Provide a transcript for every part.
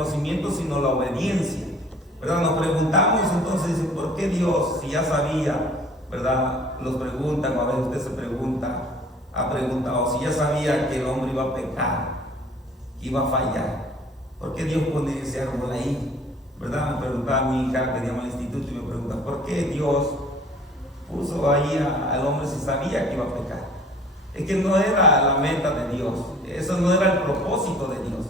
conocimiento, sino la obediencia, ¿verdad? Nos preguntamos entonces, ¿por qué Dios, si ya sabía, ¿verdad? Nos preguntan, o a veces usted se pregunta, ha preguntado, si ya sabía que el hombre iba a pecar, que iba a fallar, ¿por qué Dios pone ese árbol ahí? ¿Verdad? Me preguntaba a mi hija, veníamos al instituto y me pregunta, ¿por qué Dios puso ahí al hombre si sabía que iba a pecar? Es que no era la meta de Dios, eso no era el propósito de Dios.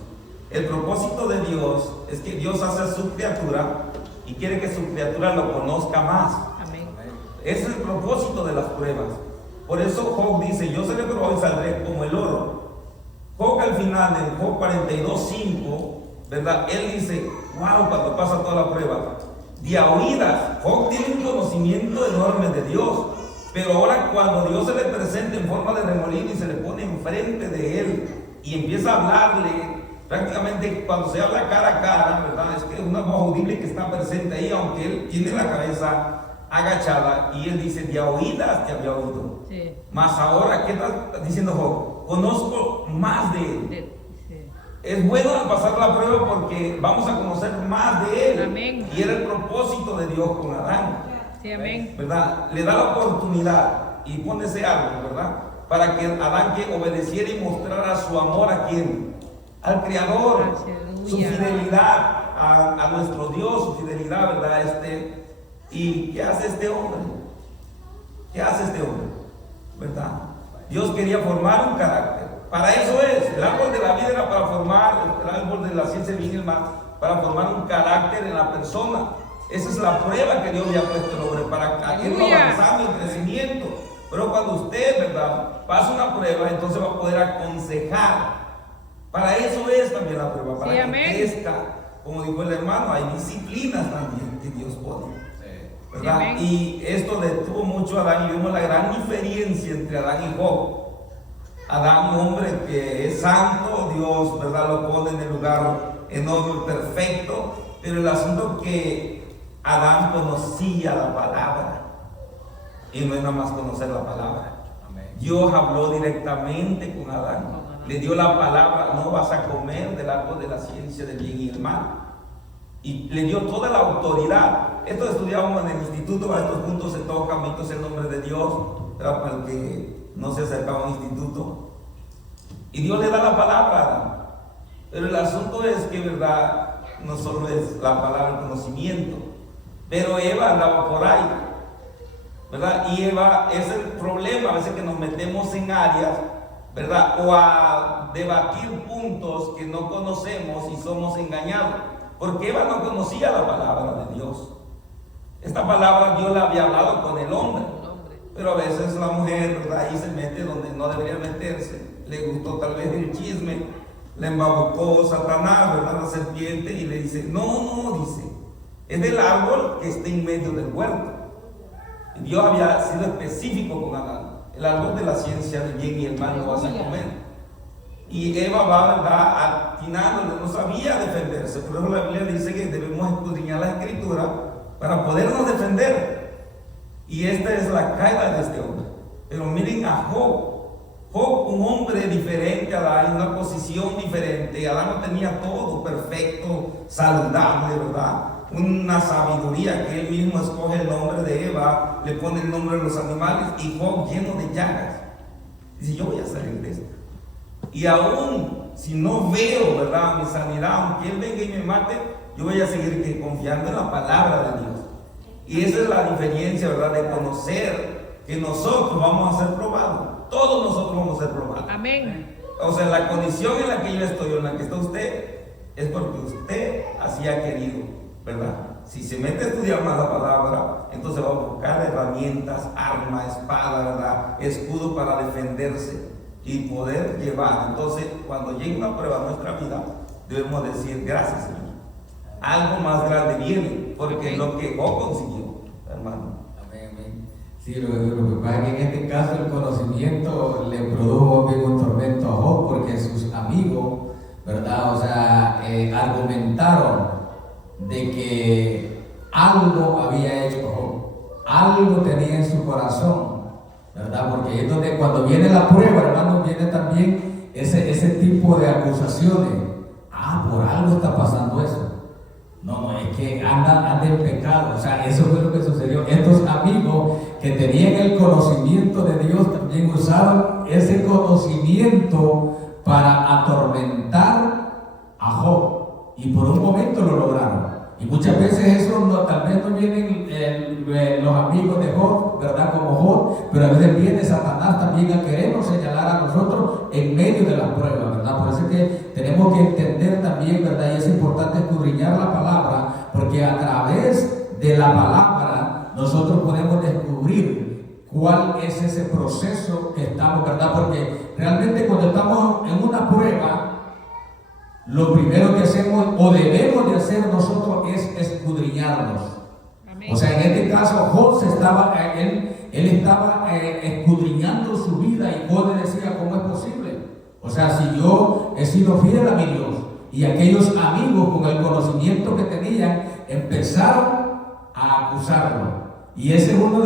El propósito de Dios es que Dios hace a su criatura y quiere que su criatura lo conozca más. Amén. Ese es el propósito de las pruebas. Por eso Job dice, yo seré probado y saldré como el oro. Job al final, en Job 42:5, ¿verdad? Él dice, wow, cuando pasa toda la prueba, de a oídas, Job tiene un conocimiento enorme de Dios, pero ahora cuando Dios se le presenta en forma de remolino y se le pone enfrente de él y empieza a hablarle, prácticamente cuando se habla cara a cara, ¿verdad? Es que es una voz audible que está presente ahí, aunque él tiene la cabeza agachada, y él dice, de a oídas te había oído. Sí. Mas ahora, ¿qué está diciendo Job? Conozco más de él. Sí. Es bueno pasar la prueba porque vamos a conocer más de él. Amén. Y era el propósito de Dios con Adán. Sí, amén. ¿Verdad? Le da la oportunidad y pone ese árbol, ¿verdad? Para que Adán que obedeciera y mostrara su amor a quién, al Creador, Aleluya. su fidelidad a nuestro Dios, su fidelidad, ¿verdad? ¿Y qué hace este hombre? ¿Qué hace este hombre? ¿Verdad? Dios quería formar un carácter. Para eso es. El árbol de la vida era para formar, el árbol de la ciencia bien y el mal, para formar un carácter en la persona. Esa es la prueba que Dios le ha puesto al hombre, para que él va avanzando en crecimiento. Pero cuando usted, ¿verdad?, pasa una prueba, entonces va a poder aconsejar. Para eso es también la prueba, para que crezca. Como dijo el hermano, hay disciplinas también que Dios pone, ¿verdad? Y esto detuvo mucho a Adán, y vimos la gran diferencia entre Adán y Job. Adán, un hombre que es santo, Dios, ¿verdad?, lo pone en el lugar enorme y perfecto, pero el asunto es que Adán conocía la palabra, y no es nada más conocer la palabra. Dios habló directamente con Adán. Le dio la palabra, no vas a comer del árbol de la ciencia del bien y el mal. Y le dio toda la autoridad. Esto estudiábamos en el instituto, a estos puntos se toca, bendito sea el nombre de Dios, para el que no se acercaba a un instituto. Y Dios le da la palabra a Adán. Pero el asunto es que, ¿verdad?, no solo es la palabra, el conocimiento. Pero Eva andaba por ahí, ¿verdad? Y Eva es el problema, a veces que nos metemos en áreas, ¿verdad?, o a debatir puntos que no conocemos y somos engañados, porque Eva no conocía la palabra de Dios. Esta palabra Dios la había hablado con el hombre, pero a veces la mujer, ¿verdad?, ahí se mete donde no debería meterse. Le gustó tal vez el chisme, le embabucó Satanás, ¿verdad?, la serpiente, y le dice, no, dice, es del árbol que está en medio del huerto. Y Dios había sido específico con Adán. El árbol de la ciencia del bien y el mal no vas a comer. Y Eva va, ¿verdad?, atinándole, no sabía defenderse. Por eso la Biblia dice que debemos escudriñar la Escritura para podernos defender. Y esta es la caída de este hombre. Pero miren a Job. Job, un hombre diferente a Adán, en una posición diferente. Adán no tenía todo perfecto, saludable, ¿verdad?, una sabiduría que él mismo escoge el nombre de Eva, le pone el nombre de los animales, y Job lleno de llagas. Dice, yo voy a salir de esto. Y aún si no veo, ¿verdad?, mi sanidad, aunque él venga y me mate, yo voy a seguir confiando en la palabra de Dios. Y esa es la diferencia, ¿verdad?, de conocer que nosotros vamos a ser probados. Todos nosotros vamos a ser probados. Amén. O sea, la condición en la que yo estoy o en la que está usted es porque usted así ha querido, ¿verdad? Si se mete a estudiar más la palabra, entonces va a buscar herramientas, arma, espada, ¿verdad?, escudo para defenderse y poder llevar. Entonces, cuando llegue una prueba a nuestra vida, debemos decir, gracias, Señor. Algo más grande viene, porque es lo que Job consiguió, hermano. Amén. Sí, lo que pasa es que en este caso el conocimiento le produjo bien un tormento a Job, porque sus amigos, ¿verdad?, o sea, argumentaron de que algo había hecho Job, algo tenía en su corazón, ¿verdad? Porque es donde cuando viene la prueba, hermano, viene también ese tipo de acusaciones. por algo está pasando eso. No, es que anda en pecado. O sea, eso fue lo que sucedió. Estos amigos que tenían el conocimiento de Dios también usaron ese conocimiento para atormentar a Job. Y por un momento lo lograron. Y muchas veces eso tal vez no vienen los amigos de Job, ¿verdad? Como Job, pero a veces viene Satanás también a querernos señalar a nosotros en medio de las pruebas, ¿verdad? Por eso es que tenemos que entender también, ¿verdad? Y es importante escudriñar la palabra, porque a través de la palabra nosotros podemos descubrir cuál es ese proceso que estamos, ¿verdad? Porque realmente cuando estamos en una prueba, lo primero que hacemos o debemos de hacer nosotros es escudriñarnos. Amén. O sea, en este caso Job él estaba escudriñando su vida, y Job le decía: ¿cómo es posible? O sea, si yo he sido fiel a mi Dios. Y aquellos amigos, con el conocimiento que tenían, empezaron a acusarlo. Y ese es uno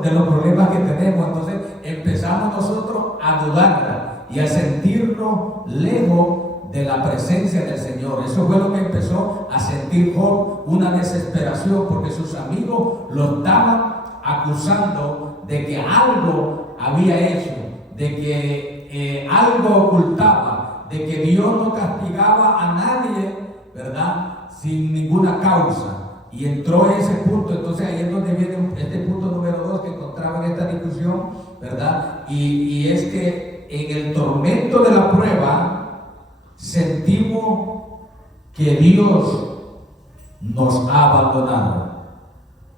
de los problemas que tenemos. Entonces empezamos nosotros a dudar y a sentirnos lejos de la presencia del Señor. Eso fue lo que empezó a sentir Job, una desesperación, porque sus amigos lo estaban acusando de que algo había hecho, de que algo ocultaba, de que Dios no castigaba a nadie, ¿verdad?, sin ninguna causa. Y entró en ese punto. Entonces ahí es donde viene este punto número 2 que encontraba en esta discusión, ¿verdad? Y es que en el tormento de la prueba sentimos que Dios nos ha abandonado.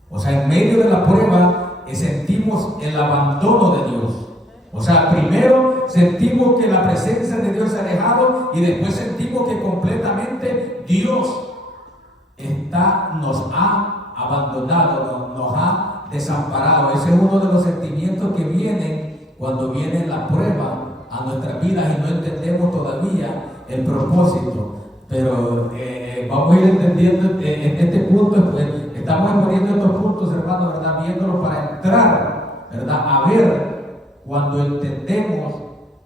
O sea, en medio de la prueba sentimos el abandono de Dios. O sea, primero sentimos que la presencia de Dios se ha alejado, y después sentimos que completamente Dios nos ha abandonado, nos ha desamparado. Ese es uno de los sentimientos que vienen cuando viene la prueba a nuestras vidas y no entendemos todavía el propósito. Pero vamos a ir entendiendo este punto. Estamos exponiendo estos puntos, hermanos, ¿verdad?, viéndolos para entrar, ¿verdad?, a ver cuando entendemos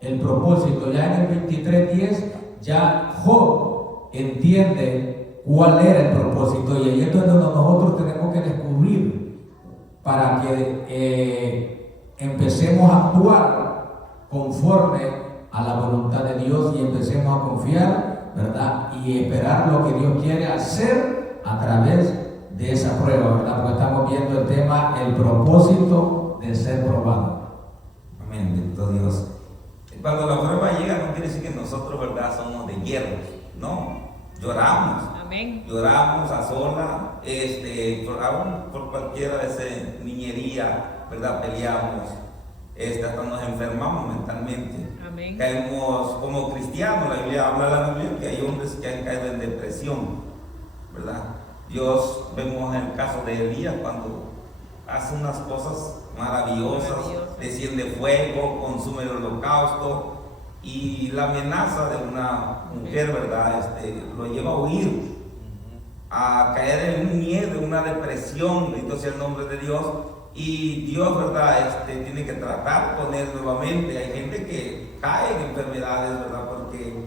el propósito. Ya en el 23:10 ya Job entiende cuál era el propósito, y ahí es donde nosotros tenemos que descubrir para que empecemos a actuar conforme a la voluntad de Dios y empecemos a confiar, ¿verdad?, y esperar lo que Dios quiere hacer a través de esa prueba, ¿verdad? Porque estamos viendo el tema, el propósito de ser probado. Amén, bendito Dios. Cuando la prueba llega, no quiere decir que nosotros, ¿verdad?, somos de hierro, no. Lloramos. Amén. Lloramos a sola, aún por cualquiera de esa niñería, ¿verdad?, peleamos, hasta nos enfermamos mentalmente. Amén. Caemos como cristianos. La Biblia habla que hay hombres que han caído en depresión, ¿verdad? Dios, vemos el caso de Elías, cuando hace unas cosas maravillosas, desciende fuego, consume el holocausto, y la amenaza de una mujer, ¿verdad?, lo lleva a huir, a caer en un miedo, una depresión. Bendito sea el nombre de Dios. Y Dios, ¿verdad?, tiene que tratar con él nuevamente. Hay gente que cae en enfermedades, ¿verdad?, porque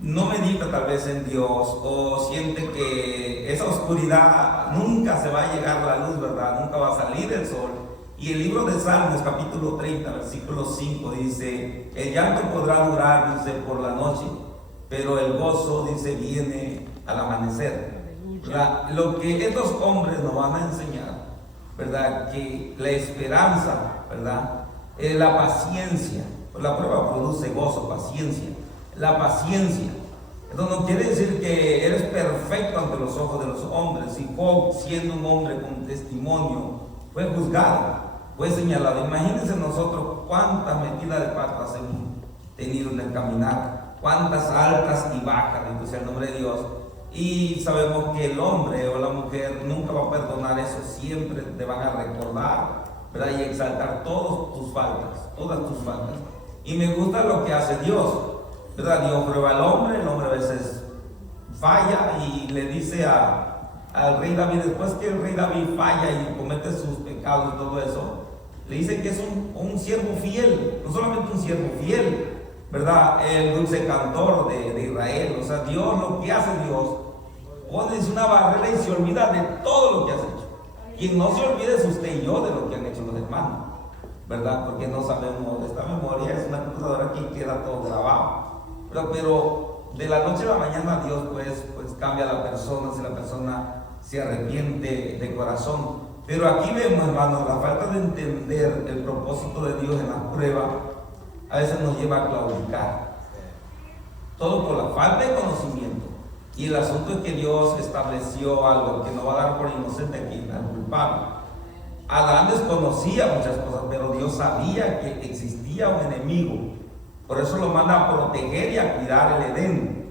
no medita tal vez en Dios, o siente que esa oscuridad nunca se va a llegar la luz, ¿verdad?, nunca va a salir el sol. Y el libro de Salmos, capítulo 30, versículo 5, dice: el llanto podrá durar, dice, por la noche, pero el gozo, dice, viene al amanecer. Lo que estos hombres nos van a enseñar, ¿verdad?, que la esperanza, ¿verdad?, la paciencia. La prueba produce gozo, paciencia. La paciencia. Esto no quiere decir que eres perfecto ante los ojos de los hombres. Si Job, siendo un hombre con testimonio, fue juzgado, fue señalado. Imagínense nosotros cuántas metidas de patas hemos tenido en el caminar, cuántas altas y bajas, bendito sea el nombre de Dios. Y sabemos que el hombre o la mujer nunca va a perdonar eso, siempre te van a recordar, ¿verdad?, y exaltar todas tus faltas. Y me gusta lo que hace Dios, ¿verdad? Dios prueba al hombre, el hombre a veces falla, y le dice al rey David, después que el rey David falla y comete sus pecados y todo eso, le dice que es un siervo fiel, no solamente un siervo fiel, ¿verdad? El dulce cantor de Israel. O sea, Dios, lo que hace Dios, pone una barrera y se olvida de todo lo que has hecho. Quien no se olvide es usted y yo de lo que han hecho los hermanos, ¿verdad? Porque no sabemos, esta memoria es una computadora que queda todo grabado. Pero de la noche a la mañana Dios pues cambia a la persona si la persona se arrepiente de corazón. Pero aquí vemos, hermanos, la falta de entender el propósito de Dios en la prueba a veces nos lleva a claudicar. Todo por la falta de conocimiento. Y el asunto es que Dios estableció algo que no va a dar por inocente a quien al culpable. Adán desconocía muchas cosas, pero Dios sabía que existía un enemigo. Por eso lo manda a proteger y a cuidar el Edén.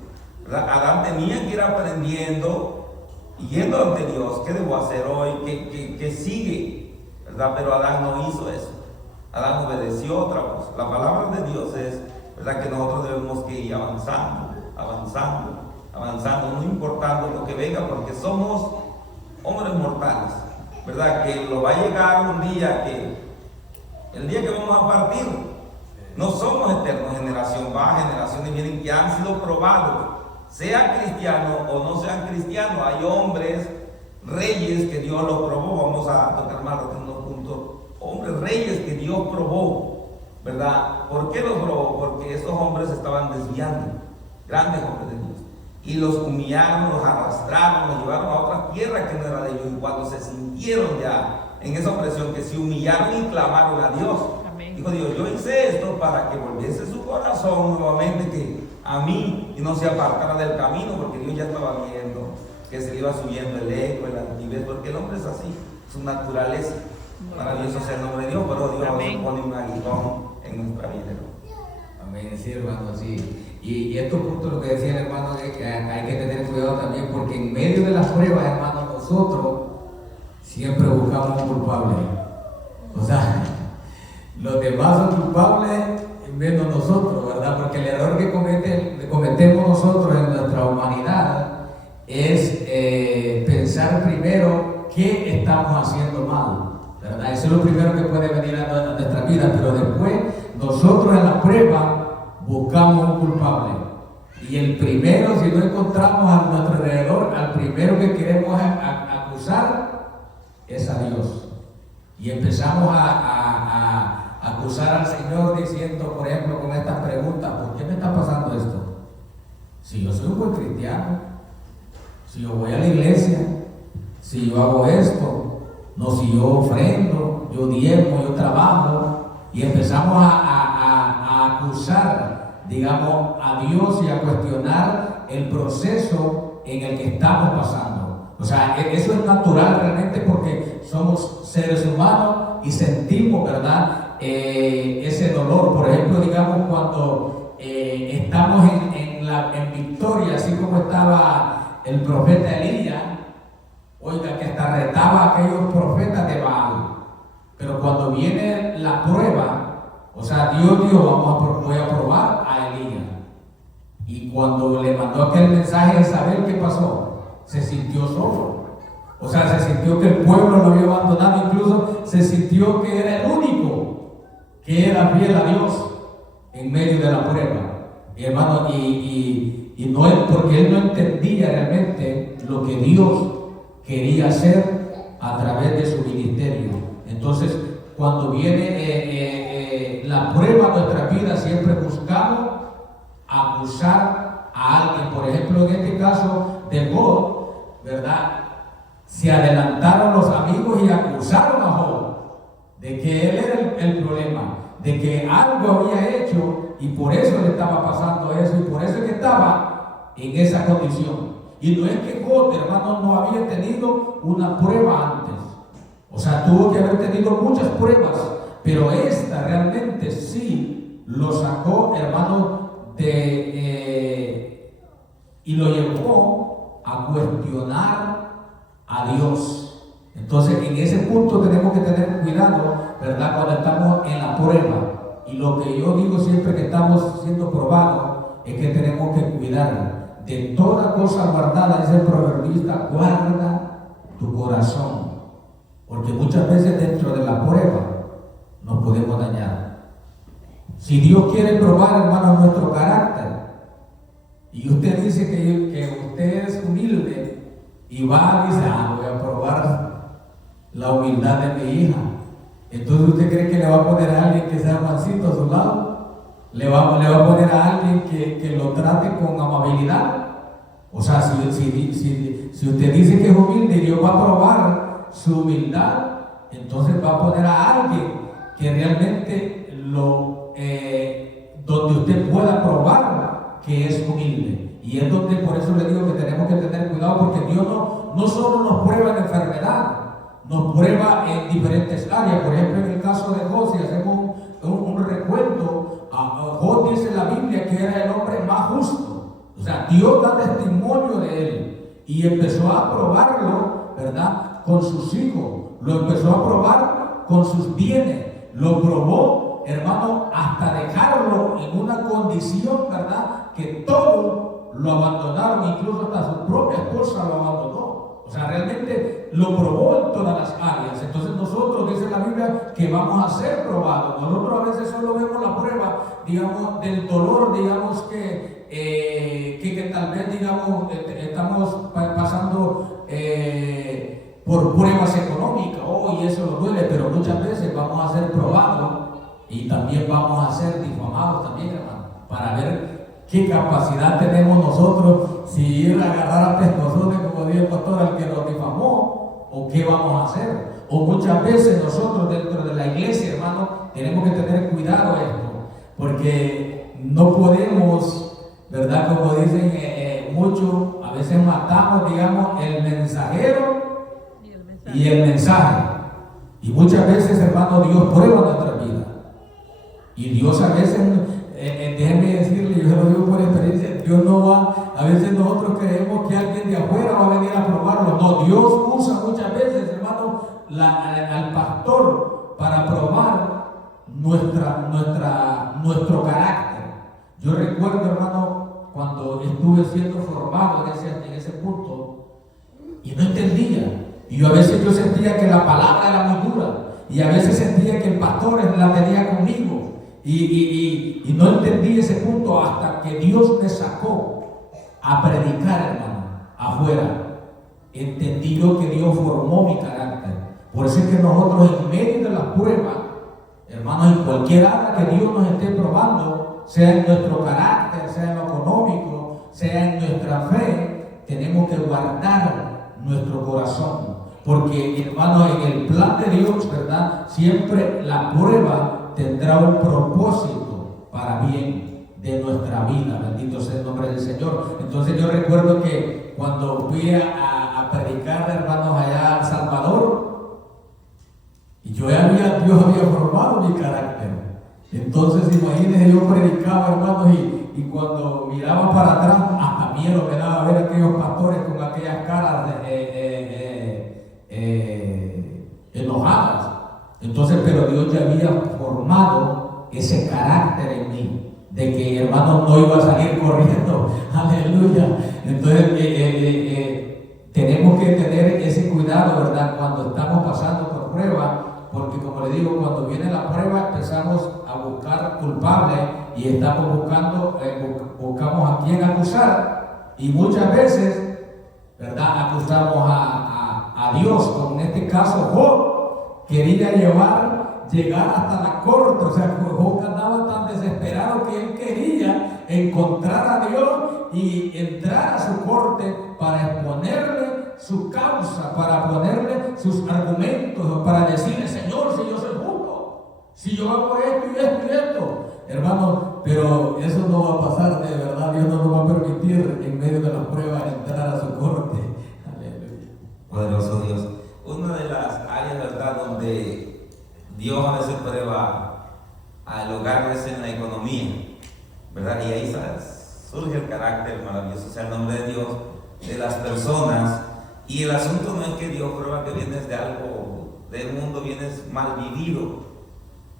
Adán tenía que ir aprendiendo y yendo ante Dios. ¿Qué debo hacer hoy? ¿Qué sigue? ¿Verdad? Pero Adán no hizo eso. Adán obedeció otra voz. La palabra de Dios es, ¿verdad?, que nosotros debemos que ir avanzando, no importando lo que venga, porque somos hombres mortales, ¿verdad? Que lo va a llegar un día el día que vamos a partir. No somos eternos, generaciones vienen que han sido probados, sean cristianos o no sean cristianos. Hay hombres, reyes que Dios los probó. Vamos a tocar más de unos puntos. Hombres, reyes que Dios probó, ¿verdad? ¿Por qué los probó? Porque estos hombres estaban desviando, grandes hombres de Dios, y los humillaron, los arrastraron, los llevaron a otra tierra que no era de ellos. Y cuando se sintieron ya en esa opresión, que se humillaron y clamaron a Dios, dijo Dios: yo hice esto para que volviese su corazón nuevamente que a mí y no se apartara del camino, porque Dios ya estaba viendo que se le iba subiendo el eco, el altivez, porque el hombre es así, su naturaleza. Maravilloso sea el nombre de Dios, pero Dios pone un aguijón en nuestra vida. Amén, sí, hermano, sí. Y estos puntos, lo que decía el hermano, es que hay que tener cuidado también, porque en medio de las pruebas, hermano, nosotros siempre buscamos un culpable. O sea, los demás son culpables menos nosotros, ¿verdad? Porque el error que cometemos nosotros en nuestra humanidad es pensar primero qué estamos haciendo mal, ¿verdad? Eso es lo primero que puede venir a nuestra vida, pero después nosotros en la prueba buscamos un culpable. Y el primero, si no encontramos a nuestro alrededor, al primero que queremos acusar es a Dios. Y empezamos a acusar al Señor diciendo, por ejemplo, con estas preguntas: ¿por qué me está pasando esto? Si yo soy un buen cristiano, si yo voy a la iglesia, si yo hago esto, no, si yo ofrendo, yo diezmo, yo trabajo. Y empezamos a acusar, digamos, a Dios y a cuestionar el proceso en el que estamos pasando. O sea, eso es natural realmente, porque somos seres humanos y sentimos, ¿verdad?, ese dolor. Por ejemplo, digamos, cuando estamos en victoria, así como estaba el profeta Elías, oiga, que hasta retaba a aquellos profetas de Baal. Pero cuando viene la prueba, o sea, Dios dijo: voy a probar a Elías. Y cuando le mandó aquel mensaje a Isabel, ¿qué pasó? Se sintió solo. O sea, se sintió que el pueblo lo había abandonado, incluso se sintió que era el único que era fiel a Dios en medio de la prueba. Y hermano, y no es porque él no entendía realmente lo que Dios quería hacer a través de su ministerio. Entonces, cuando viene la prueba a nuestra vida, siempre buscamos acusar a alguien. Por ejemplo, en este caso de Job, ¿verdad?, se adelantaron los amigos y acusaron a Job de que él era el problema, de que algo había hecho y por eso le estaba pasando eso, y por eso es que estaba en esa condición. Y no es que Job, hermano, no había tenido una prueba antes. O sea, tuvo que haber tenido muchas pruebas, pero esta realmente sí lo sacó, hermano, y lo llevó a cuestionar a Dios. Entonces, en ese punto tenemos que tener cuidado, ¿verdad?, cuando estamos en la prueba. Y lo que yo digo siempre que estamos siendo probados es que tenemos que cuidar de toda cosa guardada. Dice el proverbista: guarda tu corazón, porque muchas veces dentro de la prueba nos podemos dañar. Si Dios quiere probar, hermano, nuestro carácter, y usted dice que usted es humilde, y va y dice, voy a probar la humildad de mi hija. Entonces, ¿usted cree que le va a poner a alguien que sea mansito a su lado? ¿Le va a poner a alguien que lo trate con amabilidad? O sea, si usted dice que es humilde y Dios va a probar su humildad, entonces va a poner a alguien que realmente donde usted pueda probar que es humilde. Y es donde, por eso le digo que tenemos que tener cuidado, porque Dios no solo nos prueba en enfermedad, nos prueba en diferentes áreas. Por ejemplo, en el caso de Job, si hacemos un recuento, Job dice en la Biblia que era el hombre más justo. O sea, Dios da testimonio de él y empezó a probarlo, ¿verdad?, con sus hijos. Lo empezó a probar con sus bienes. Lo probó, hermano, hasta dejarlo en una condición, ¿verdad?, que todos lo abandonaron, incluso hasta su propia esposa lo abandonó. O sea, realmente lo probó en todas las áreas. Entonces nosotros, dice la Biblia, que vamos a ser probados. Nosotros a veces solo vemos la prueba, digamos, del dolor, digamos, que tal vez, digamos, estamos pasando por pruebas económicas, y eso nos duele, pero muchas veces vamos a ser probados y también vamos a ser difamados también, hermano, para ver qué capacidad tenemos nosotros, si ir a agarrar a pescozones, como dijo el pastor, al que nos difamó, o qué vamos a hacer. O muchas veces nosotros dentro de la iglesia, hermano, tenemos que tener cuidado esto, porque no podemos, ¿verdad?, como dicen muchos, a veces matamos, digamos, el mensajero y el mensaje. Y muchas veces, hermano, Dios prueba nuestra vida. Y Dios a veces, déjenme decirle, yo se lo digo por experiencia, Dios no va, a veces nosotros creemos que alguien de afuera va a venir a probarlo. No, Dios usa muchas veces, hermano, al pastor para probar nuestro carácter. Yo recuerdo, hermano, cuando estuve siendo formado en ese punto, y no entendía. Y yo a veces sentía que la palabra era muy dura, y a veces sentía que el pastor la tenía conmigo, y no entendí ese punto hasta que Dios me sacó a predicar, hermano, afuera. Entendí yo que Dios formó mi carácter. Por eso es que nosotros, en medio de las pruebas, hermanos, en cualquier área que Dios nos esté probando, sea en nuestro carácter, sea en lo económico, sea en nuestra fe, tenemos que guardar nuestro corazón. Porque, hermano, en el plan de Dios, ¿verdad?, siempre la prueba tendrá un propósito para bien de nuestra vida. Bendito sea el nombre del Señor. Entonces yo recuerdo que cuando fui a predicar, hermanos, allá a El Salvador, y Dios había formado mi carácter. Entonces imagínense, yo predicaba, hermanos, y cuando miraba para atrás, hasta miedo me daba ver a aquellos pastores con aquellas caras enojadas. Entonces, pero Dios ya había formado ese carácter en mí, de que, hermano, no iba a salir corriendo. Aleluya. Entonces tenemos que tener ese cuidado, ¿verdad?, cuando estamos pasando por prueba, porque, como le digo, cuando viene la prueba empezamos a buscar culpables y estamos buscamos a quién acusar, y muchas veces, ¿verdad?, acusamos a Dios, como en este caso Job quería llegar hasta la corte. O sea, Job andaba tan desesperado que él quería encontrar a Dios y entrar a su corte para exponerle su causa, para ponerle sus argumentos, para decirle: Señor, si yo soy justo, si yo hago esto y esto y esto. Hermano, pero eso no va a pasar, de verdad. Dios no nos va a permitir en medio de las pruebas entrar a su corte. Aleluya. Poderoso Dios. Una de las áreas, ¿verdad?, donde Dios a veces prueba al hogar es en la economía, ¿verdad? Y ahí surge el carácter maravilloso, sea el nombre de Dios, de las personas. Y el asunto no es que Dios prueba que vienes de algo del mundo, vienes mal vivido,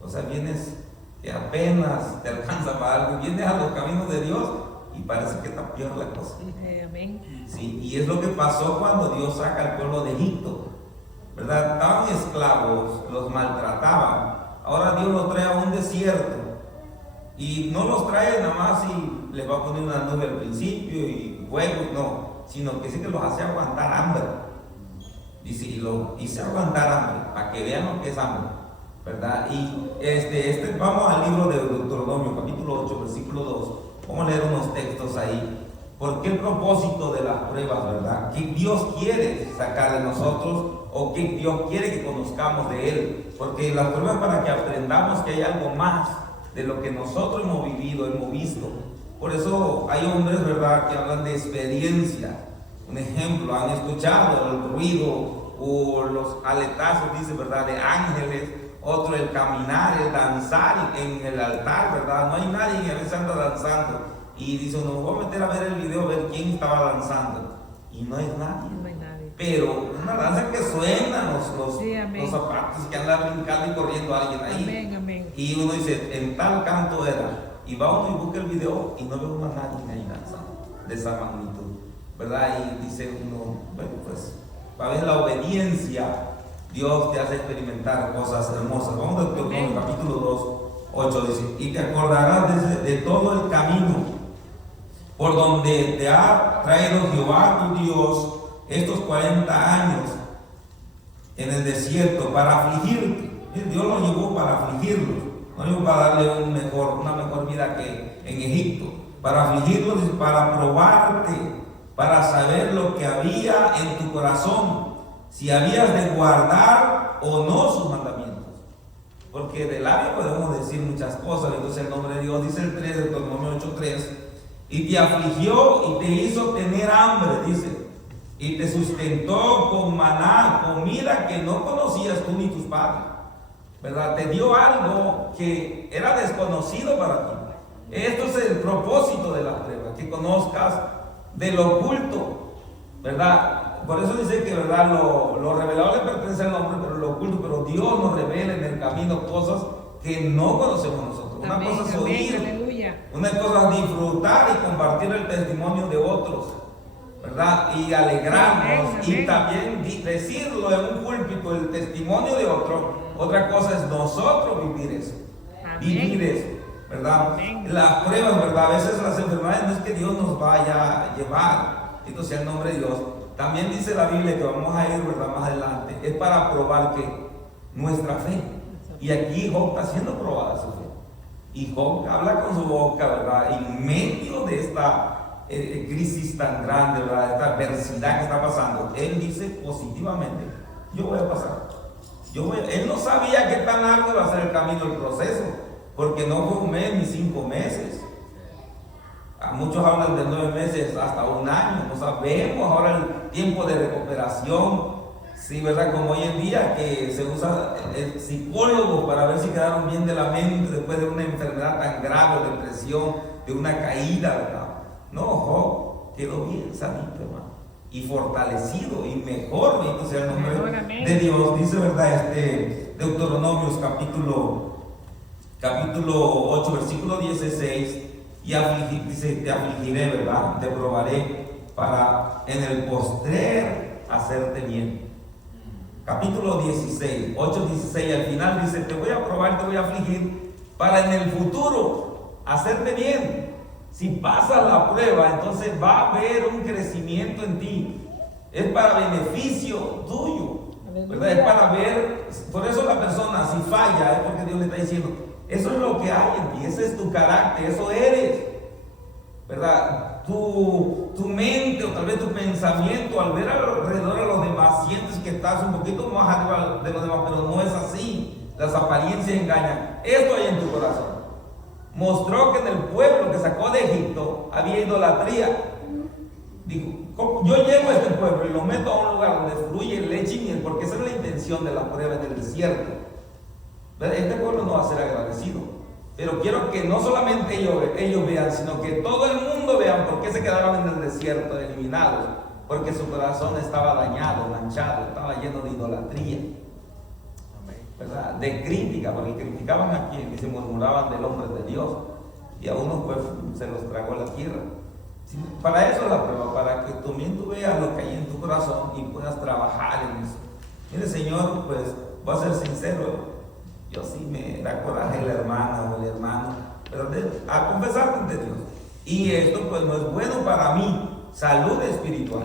o sea, vienes que apenas te alcanza para algo, vienes a los caminos de Dios y parece que está peor la cosa. Amén. Sí, y es lo que pasó cuando Dios saca al pueblo de Egipto, ¿verdad? Estaban esclavos, los maltrataban. Ahora Dios los trae a un desierto Y no los trae nada más y les va a poner una nube al principio y huevos, no, sino que sí que los hace aguantar hambre. Dice, y los hice aguantar hambre, para que vean lo que es hambre, ¿verdad? Y vamos al libro de Deuteronomio, capítulo 8, versículo 2. Vamos a leer unos textos ahí. ¿Por qué el propósito de las pruebas, verdad? ¿Qué Dios quiere sacar de nosotros o qué Dios quiere que conozcamos de Él? Porque las pruebas para que aprendamos que hay algo más de lo que nosotros hemos vivido, hemos visto. Por eso hay hombres, ¿verdad?, que hablan de experiencia. Un ejemplo, han escuchado el ruido o los aletazos, dice, ¿verdad?, de ángeles. Otro, el caminar, el danzar en el altar, ¿verdad? No hay nadie que a veces anda danzando. Y dice uno, voy a meter a ver el video, a ver quién estaba danzando. Y no hay nadie. No hay nadie. Pero una danza que suena, Sí, los zapatos que anda brincando y corriendo alguien ahí. Amén, amén. Y uno dice, en tal canto era. Y va uno y busca el video y no ve uno a nadie ahí danzando de esa magnitud, ¿verdad? Y dice uno, bueno, pues, para ver la obediencia, Dios te hace experimentar cosas hermosas. Vamos a Deuteronomio capítulo 2, 8, dice, y te acordarás de todo el camino por donde te ha traído Jehová tu Dios estos 40 años en el desierto para afligirte. Dios lo llevó para afligirlos, no lo llevó para darle una mejor vida que en Egipto, para afligirlos, para probarte, para saber lo que había en tu corazón, si habías de guardar o no sus mandamientos. Porque de labio podemos decir muchas cosas. Entonces el nombre de Dios dice el 3 de Deuteronomio 8:3, y te afligió y te hizo tener hambre, dice, y te sustentó con maná, comida que no conocías tú ni tus padres, ¿verdad? Te dio algo que era desconocido para ti. Esto es el propósito de la prueba, que conozcas de lo oculto, ¿verdad? Por eso dice que, ¿verdad?, lo revelado le pertenece al hombre, pero lo oculto, pero Dios nos revela en el camino cosas que no conocemos nosotros. Una Amén, cosa es amén, oír, aleluya. una cosa es disfrutar y compartir el testimonio de otros, ¿verdad? Y alegrarnos, Amén, y amén. también decirlo en un púlpito, el testimonio de otro. Otra cosa es nosotros vivir eso, Amén. vivir eso, ¿verdad? Amén. Las pruebas, ¿verdad? A veces las enfermedades no es que Dios nos vaya a llevar, entonces sea el nombre de Dios. También dice la Biblia, que vamos a ir, ¿verdad?, más adelante, es para probar que nuestra fe. Y aquí Job está siendo probada su fe. Y Job habla con su boca, ¿verdad?, en medio de esta crisis tan grande, ¿verdad?, esta adversidad que está pasando. Él dice positivamente, yo voy a pasar. Él no sabía qué tan largo iba a ser el camino, el proceso, porque no fue un mes ni 5 meses. A muchos hablan de 9 meses hasta 1 año, no sabemos ahora el tiempo de recuperación. Sí, ¿verdad? Como hoy en día que se usa el psicólogo para ver si quedaron bien de la mente después de una enfermedad tan grave, depresión, de una caída, ¿verdad? No, Job quedó bien sanito, hermano, y fortalecido y mejor, bendito sea el nombre de Dios. Dice, ¿verdad?, Deuteronomios capítulo 8, versículo 16, y dice, te afligiré, ¿verdad?, te probaré para en el postrer hacerte bien. Capítulo 16, 8:16, al final dice, te voy a probar, te voy a afligir para en el futuro hacerte bien. Si pasas la prueba, entonces va a haber un crecimiento en ti. Es para beneficio tuyo, ¿verdad? Es para ver. Por eso la persona, si falla, es porque Dios le está diciendo, eso es lo que hay en ti, ese es tu carácter, eso eres, ¿verdad? Tu mente o tal vez tu pensamiento, al ver alrededor a los demás, sientes que estás un poquito más arriba de los demás, pero no es así. Las apariencias engañan. Esto hay en tu corazón. Mostró que en el pueblo que sacó de Egipto había idolatría. Dijo, yo llevo a este pueblo y lo meto a un lugar donde fluye leche y miel, porque esa es la intención de la prueba en el desierto. Este pueblo no va a ser agradecido. Pero quiero que no solamente ellos vean, sino que todo el mundo vean por qué se quedaron en el desierto eliminados. Porque su corazón estaba dañado, manchado, estaba lleno de idolatría, ¿verdad?, de crítica, porque criticaban a quien y se murmuraban del hombre de Dios. Y a unos pues se los tragó la tierra. Para eso es la prueba, para que también tú veas lo que hay en tu corazón y puedas trabajar en eso. Mire, Señor, pues voy a ser sincero. Yo sí me da coraje la hermana o el hermano ¿verdad? A confesarte ante Dios. Y esto pues no es bueno para mí, salud espiritual.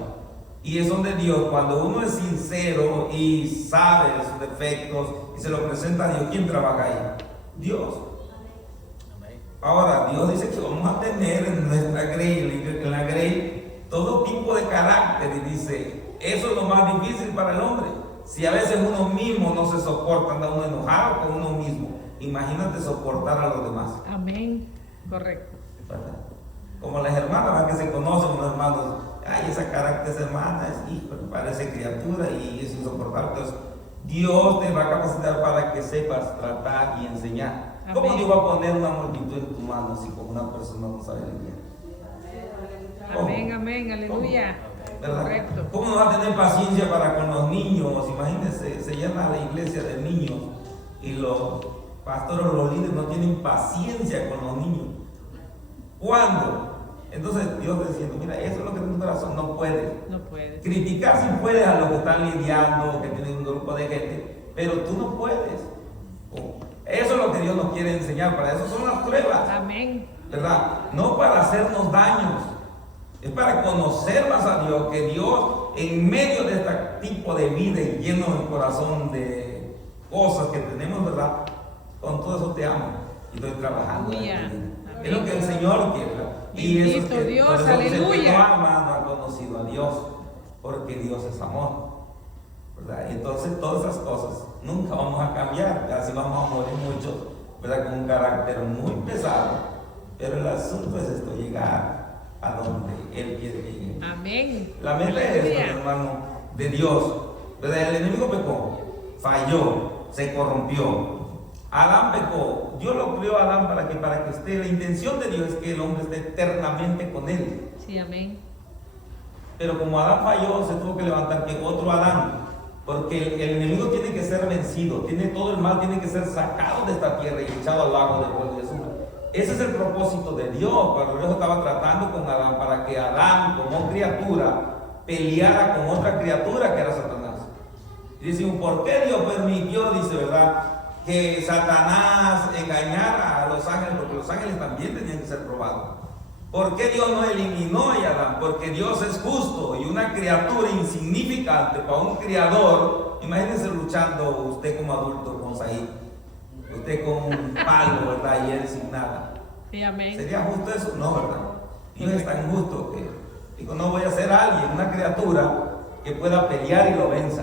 Y es donde Dios, cuando uno es sincero y sabe de sus defectos y se lo presenta a Dios, ¿quién trabaja ahí? Dios. Ahora, Dios dice que vamos a tener en nuestra grey, en la grey, todo tipo de carácter, y dice, eso es lo más difícil para el hombre. Si a veces uno mismo no se soporta, anda uno enojado con uno mismo, imagínate soportar a los demás. Amén. Correcto. ¿Verdad? Como las hermanas, ¿verdad? Que se conocen los hermanos, ay, esa carácter de hermana es, hijo, parece criatura y es insoportable. Entonces, Dios te va a capacitar para que sepas tratar y enseñar. Amén. ¿Cómo Dios va a poner una multitud en tu mano si como una persona no sabe leer? Amén, amén, aleluya. ¿Verdad? Correcto. ¿Cómo no va a tener paciencia para con los niños? Imagínense, se llena la iglesia de niños y los pastores, los líderes no tienen paciencia con los niños. ¿Cuándo? Entonces Dios diciendo, mira, eso es lo que en tu corazón no puedes. No puedes. Criticar si puedes a los que están lidiando, que tienen un grupo de gente, pero tú no puedes. Eso es lo que Dios nos quiere enseñar, para eso son las pruebas. Amén. ¿Verdad? No para hacernos daños, es para conocer más a Dios, que Dios en medio de este tipo de vida y lleno el corazón de cosas que tenemos, ¿verdad? Con todo eso te amo y estoy trabajando. Aleluya. Es lo que el Señor quiere, ¿verdad? Y eso es Bendito que, Dios, por eso dice, aleluya. que no ama, no ha conocido a Dios, porque Dios es amor, ¿verdad? Entonces todas esas cosas nunca vamos a cambiar, casi vamos a morir muchos, ¿verdad? Con un carácter muy pesado, pero el asunto es esto, llegar a donde Él quiere que llegue. Amén. La meta es esto, Aleluya. hermano, de Dios, ¿verdad? El enemigo pecó, falló, se corrompió. Adán pecó. Dios lo creó a Adán para que esté. La intención de Dios es que el hombre esté eternamente con Él. Sí, amén. Pero como Adán falló, se tuvo que levantar que otro Adán. Porque el enemigo tiene que ser vencido. Todo el mal tiene que ser sacado de esta tierra y echado al lago de fuego y azufre. Ese es el propósito de Dios. Cuando Dios estaba tratando con Adán, para que Adán, como criatura, peleara con otra criatura que era Satanás. Y decimos, ¿por qué Dios permitió, dice, verdad, que Satanás engañara a los ángeles? Porque los ángeles también tenían que ser probados. ¿Por qué Dios no eliminó a Adán? Porque Dios es justo y una criatura insignificante para un criador. Imagínense luchando usted como adulto con Said, usted con un palo, ¿verdad? Y él sin nada. Sí, amén. ¿Sería justo eso? No, ¿verdad? Dios es tan justo que digo, no voy a ser alguien, una criatura que pueda pelear y lo venza.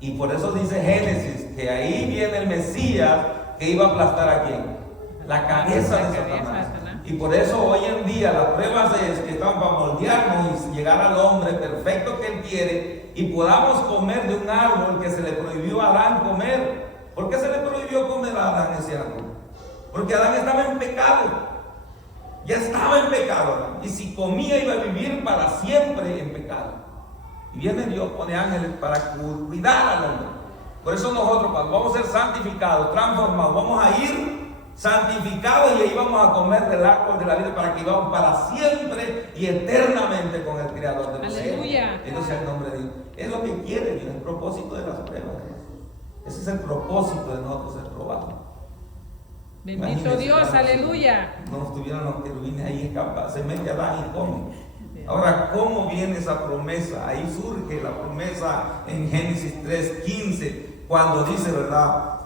Y por eso dice Génesis que ahí viene el Mesías que iba a aplastar a quién, la cabeza de Satanás. Y por eso hoy en día las pruebas es que están para moldearnos y llegar al hombre perfecto que Él quiere y podamos comer de un árbol que se le prohibió a Adán comer. ¿Por qué se le prohibió comer a Adán ese árbol? Porque Adán estaba en pecado. Ya estaba en pecado Adán. Y si comía iba a vivir para siempre en pecado. Y viene Dios, pone ángeles para cuidar al hombre. Por eso nosotros cuando vamos a ser santificados, transformados, vamos a ir santificados y ahí vamos a comer del árbol de la vida para que vivamos para siempre y eternamente con el Creador de los cielos. Aleluya. Entonces el nombre de Dios. Es lo que quiere Dios, el propósito de las pruebas. Ese es el propósito de nosotros ser probados. Bendito Imagínense, Dios, hermanos, aleluya. si no estuvieran los querubines ahí escapados, se mete Adán y come. Ahora, ¿cómo viene esa promesa? Ahí surge la promesa en Génesis 3:15, cuando dice, ¿verdad?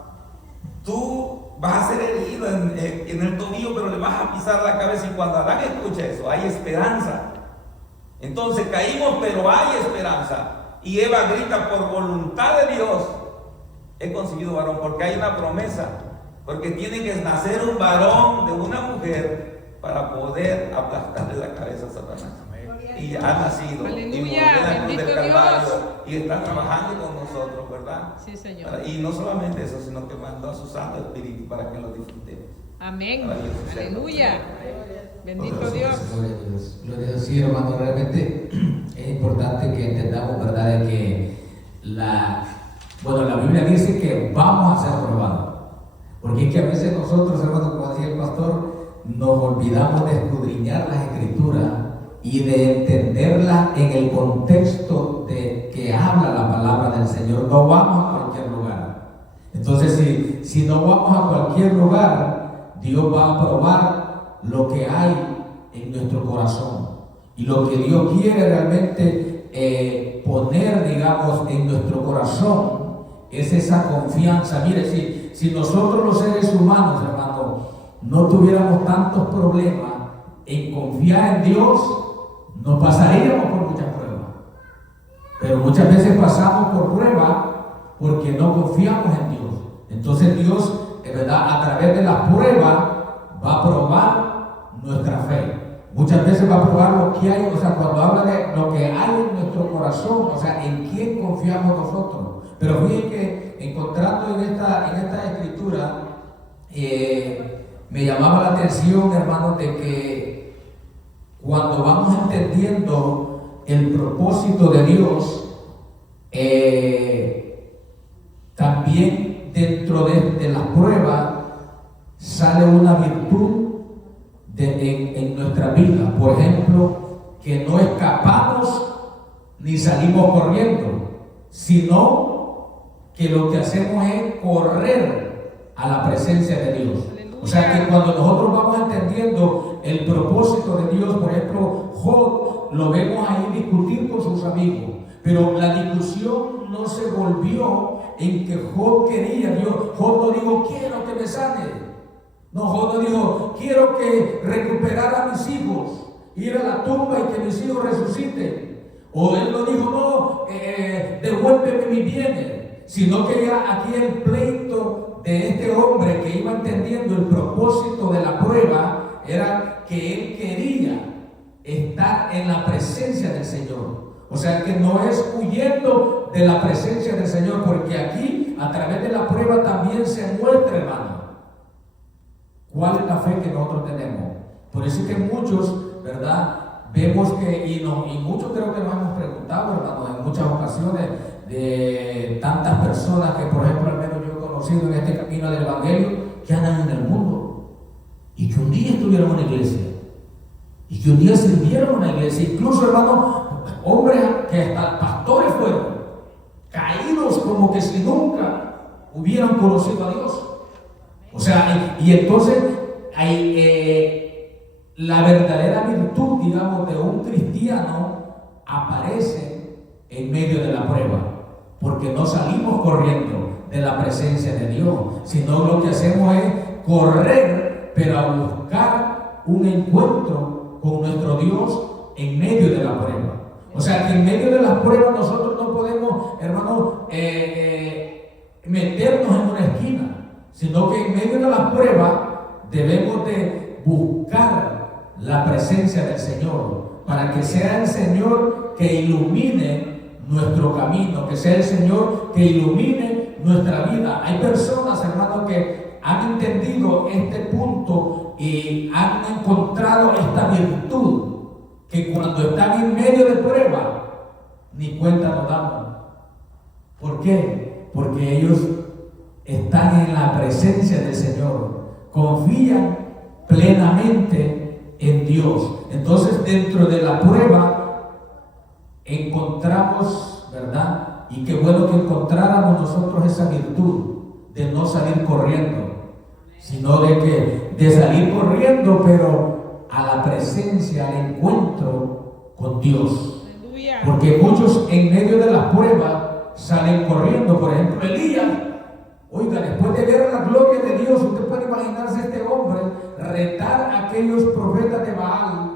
Tú vas a ser herido en el tobillo, pero le vas a pisar la cabeza. Y cuando Adán escucha eso, hay esperanza. Entonces caímos, pero hay esperanza. Y Eva grita, por voluntad de Dios, he concebido varón, porque hay una promesa. Porque tiene que nacer un varón de una mujer para poder aplastarle la cabeza a Satanás. Y ha nacido. Aleluya, y bendito Dios. Y está trabajando con nosotros, ¿verdad? Sí, Señor. Y no solamente eso, sino que mandó a su Santo Espíritu para que lo disfrutemos. Amén. Maravilloso. Aleluya. Bendito Dios. Gloria a Dios. Gloria a Dios. Sí, hermano, realmente es importante que entendamos, ¿verdad?, de que la Biblia dice que vamos a ser probados. Porque es que a veces nosotros, hermano, como decía el pastor, nos olvidamos de escudriñar las Escrituras y de entenderlas en el contexto de que habla la palabra del Señor. No vamos a cualquier lugar. Entonces, si no vamos a cualquier lugar, Dios va a probar lo que hay en nuestro corazón. Y lo que Dios quiere realmente poner, digamos, en nuestro corazón es esa confianza. Mire, si nosotros los seres humanos, hermano, no tuviéramos tantos problemas en confiar en Dios, no pasaríamos por muchas pruebas. Pero muchas veces pasamos por pruebas porque no confiamos en Dios. Entonces Dios, de verdad, a través de las pruebas va a probar nuestra fe. Muchas veces va a probar lo que hay, o sea, cuando habla de lo que hay en nuestro corazón, o sea, en quién confiamos nosotros. Pero fíjense que encontrando en esta escritura, me llamaba la atención, hermanos, de que cuando vamos entendiendo el propósito de Dios, también dentro de las pruebas sale una virtud en nuestra vida. Por ejemplo, que no escapamos ni salimos corriendo, sino que lo que hacemos es correr a la presencia de Dios. O sea que cuando nosotros vamos entendiendo el propósito de Dios, por ejemplo, Job lo vemos ahí discutir con sus amigos, pero la discusión no se volvió en que Job quería. Job no dijo, quiero que me sane. No, Job no dijo, quiero que recuperara a mis hijos, ir a la tumba y que mis hijos resuciten. O él no dijo, no, devuélveme mis bienes. Sino que ya aquí el pleito de este hombre que iba entendiendo el propósito de la prueba era que él quería estar en la presencia del Señor. O sea que no es huyendo de la presencia del Señor, porque aquí a través de la prueba también se muestra, hermano, cuál es la fe que nosotros tenemos. Por eso es que muchos, ¿verdad? Vemos que, y muchos creo que nos hemos preguntado, hermano, en muchas ocasiones, de tantas personas que, por ejemplo, al menos yo he conocido en este camino del Evangelio, que andan en el mundo y que un día estuvieron en una iglesia y que un día sirvieron en una iglesia, incluso, hermano, hombres que hasta pastores fueron, caídos como que si nunca hubieran conocido a Dios. O sea, y entonces hay, la verdadera virtud, digamos, de un cristiano aparece en medio de la prueba, porque no salimos corriendo de la presencia de Dios, sino lo que hacemos es correr, pero a buscar un encuentro con nuestro Dios en medio de la prueba. O sea que en medio de las pruebas nosotros no podemos, hermano, meternos en una esquina, sino que en medio de las pruebas debemos de buscar la presencia del Señor, para que sea el Señor que ilumine nuestro camino, que sea el Señor que ilumine nuestra vida. Hay personas, hermanos, que han entendido este punto y han encontrado esta virtud, que cuando están en medio de prueba, ni cuenta nos damos. ¿Por qué? Porque ellos están en la presencia del Señor, confían plenamente en Dios. Entonces, dentro de la prueba encontramos, ¿verdad? Y qué bueno que encontráramos nosotros esa virtud de no salir corriendo, sino de salir corriendo, pero a la presencia, al encuentro con Dios. Aleluya. Porque muchos en medio de las pruebas salen corriendo. Por ejemplo, Elías, oiga, después de ver la gloria de Dios, usted puede imaginarse a este hombre retar a aquellos profetas de Baal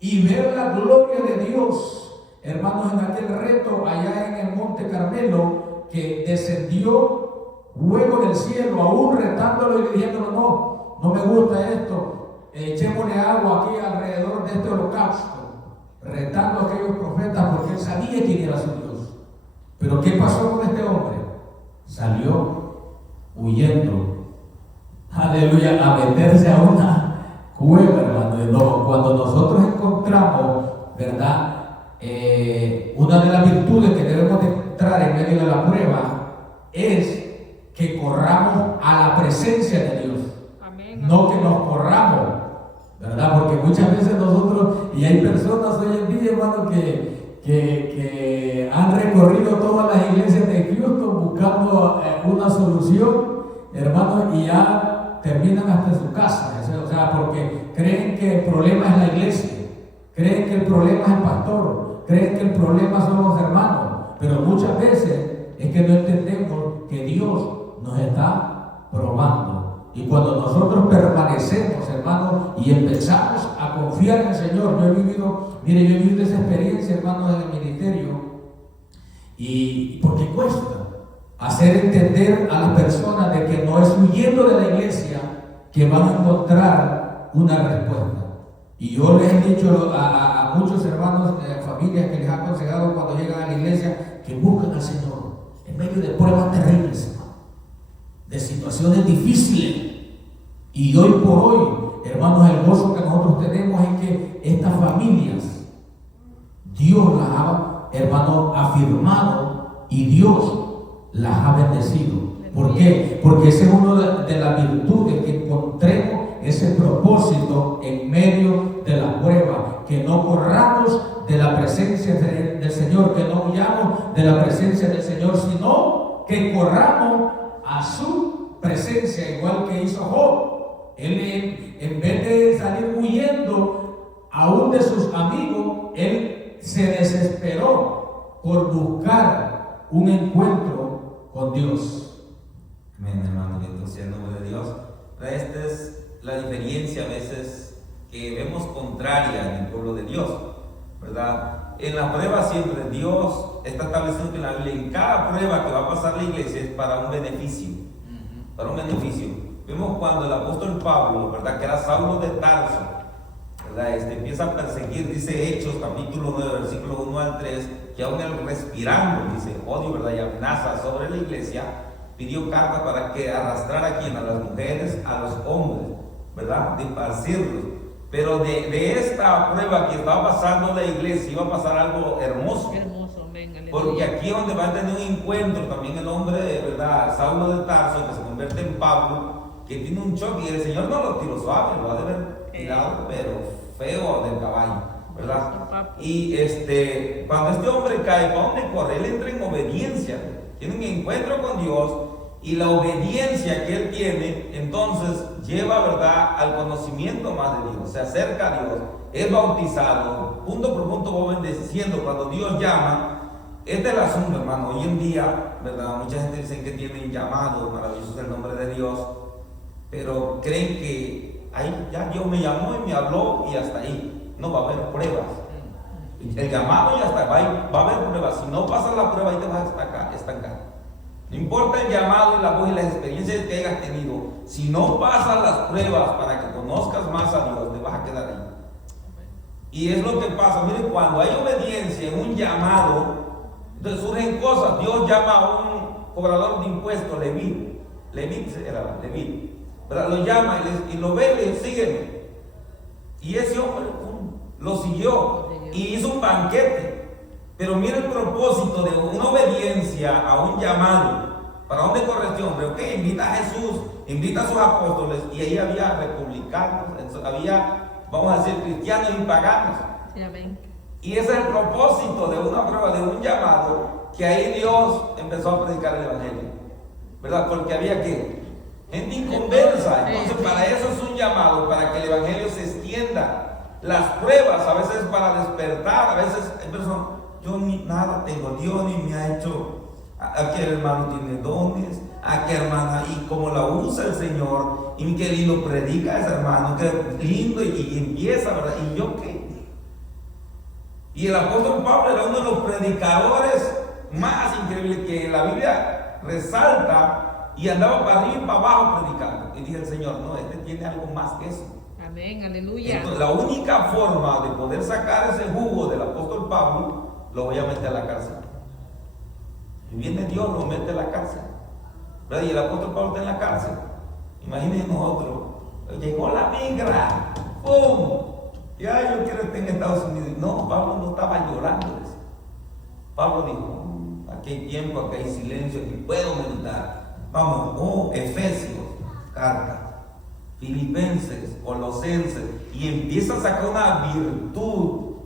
y ver la gloria de Dios. Hermanos, en aquel reto allá en el Monte Carmelo, que descendió fuego del cielo, aún retándolo y diciéndolo, no me gusta esto, echémosle agua aquí alrededor de este holocausto, retando a aquellos profetas porque él sabía quién era su Dios. Pero ¿qué pasó con este hombre? Salió huyendo, aleluya, a meterse a una cueva, hermano. Cuando nosotros encontramos, ¿verdad? Una de las virtudes que debemos de entrar en medio de la prueba es que corramos a la presencia de Dios. Amén. No que nos corramos, ¿verdad? Porque muchas veces nosotros, y hay personas hoy en día, hermano, que han recorrido todas las iglesias de Cristo buscando una solución, hermano, y ya terminan hasta en su casa, o sea, porque creen que el problema es la iglesia, creen que el problema es el pastor, creen que el problema son los hermanos, pero muchas veces es que no entendemos que Dios nos está probando. Y cuando nosotros permanecemos, hermanos, y empezamos a confiar en el Señor, yo he vivido esa experiencia, hermanos, en el ministerio, y porque cuesta hacer entender a las personas de que no es huyendo de la iglesia que van a encontrar una respuesta. Y yo les he dicho a muchos hermanos, familias que les he aconsejado cuando llegan a la iglesia, que busquen al Señor en medio de pruebas terribles, hermano, de situaciones difíciles. Y hoy por hoy, hermanos, el gozo que nosotros tenemos es que estas familias, Dios las ha, hermanos, afirmado y Dios las ha bendecido. ¿Por qué? Porque esa es una de las virtudes, que encontremos ese propósito en medio de la prueba, que no corramos de la presencia del Señor, que no huyamos de la presencia del Señor, sino que corramos a su presencia, igual que hizo Job. Él, en vez de salir huyendo aún de sus amigos, él se desesperó por buscar un encuentro con Dios. Amén, hermano, bendito sea el nombre de Dios. Esta es la diferencia a veces que vemos contraria en el pueblo de Dios, ¿verdad? En la prueba siempre Dios está estableciendo que en la Biblia, en cada prueba que va a pasar la iglesia es para un beneficio, para un beneficio. Vemos cuando el apóstol Pablo, ¿verdad?, que era Saulo de Tarso, ¿verdad?, empieza a perseguir, dice Hechos capítulo 9, versículo 1 al 3, que aún él respirando, dice, odio, ¿verdad?, y amenaza sobre la iglesia, pidió carta para que arrastrara a quien, a las mujeres, a los hombres, ¿verdad?, de esparcirlos. Pero de esta prueba que estaba pasando la iglesia iba a pasar algo hermoso. Porque aquí es donde va a tener un encuentro también el hombre, ¿verdad?, Saulo de Tarso, que se convierte en Pablo, que tiene un choque, y el Señor no lo tiró suave, lo ha de haber tirado, pero feo del caballo, ¿verdad? Y cuando este hombre cae, ¿para dónde corre? Él entra en obediencia, tiene un encuentro con Dios, y la obediencia que él tiene, entonces lleva, ¿verdad?, al conocimiento más de Dios, se acerca a Dios, es bautizado, punto por punto va bendeciendo cuando Dios llama. Este es el asunto, hermano. Hoy en día, ¿verdad?, mucha gente dice que tienen llamados, maravilloso es el nombre de Dios, pero creen que ahí ya Dios me llamó y me habló y hasta ahí. No, va a haber pruebas. El llamado ya está, va a haber pruebas. Si no pasas la prueba, ahí te vas a estancar. No importa el llamado y la voz y las experiencias que hayas tenido, si no pasas las pruebas para que conozcas más a Dios, te vas a quedar ahí. Y es lo que pasa. Miren, cuando hay obediencia en un llamado, entonces surgen cosas. Dios llama a un cobrador de impuestos, Leví, ¿verdad?, lo llama y lo ve y le dice, sígueme. Y ese hombre lo siguió y hizo un banquete. Pero mira el propósito de una obediencia a un llamado. ¿Para dónde corre este hombre? Ok, invita a Jesús, invita a sus apóstoles, y ahí había republicanos, había, vamos a decir, cristianos y paganos. Sí, amén. Y ese es el propósito de una prueba, de un llamado, que ahí Dios empezó a predicar el evangelio, ¿verdad? Porque había que gente inconversa. Entonces para eso es un llamado, para que el evangelio se extienda. Las pruebas a veces para despertar, a veces hay personas, yo ni nada tengo, Dios ni me ha hecho, aquel hermano tiene dones, aquel hermana, y como la usa el Señor, y qué lindo predica ese hermano, qué lindo, y empieza, ¿verdad? Y yo qué. Y el apóstol Pablo era uno de los predicadores más increíbles que la Biblia resalta, y andaba para arriba y para abajo predicando. Y dije el Señor, no, este tiene algo más que eso. Amén, aleluya. Entonces, la única forma de poder sacar ese jugo del apóstol Pablo, lo voy a meter a la cárcel. Y viene Dios, lo mete a la cárcel, ¿verdad? Y el apóstol Pablo está en la cárcel. Imagínense nosotros, llegó la migra, ¡pum! Ya yo quiero estar en Estados Unidos. No, Pablo no estaba llorando. Pablo dijo, aquí hay tiempo, aquí hay silencio, aquí puedo meditar. Vamos, Efesios, carta, Filipenses, Colosenses, y empieza a sacar una virtud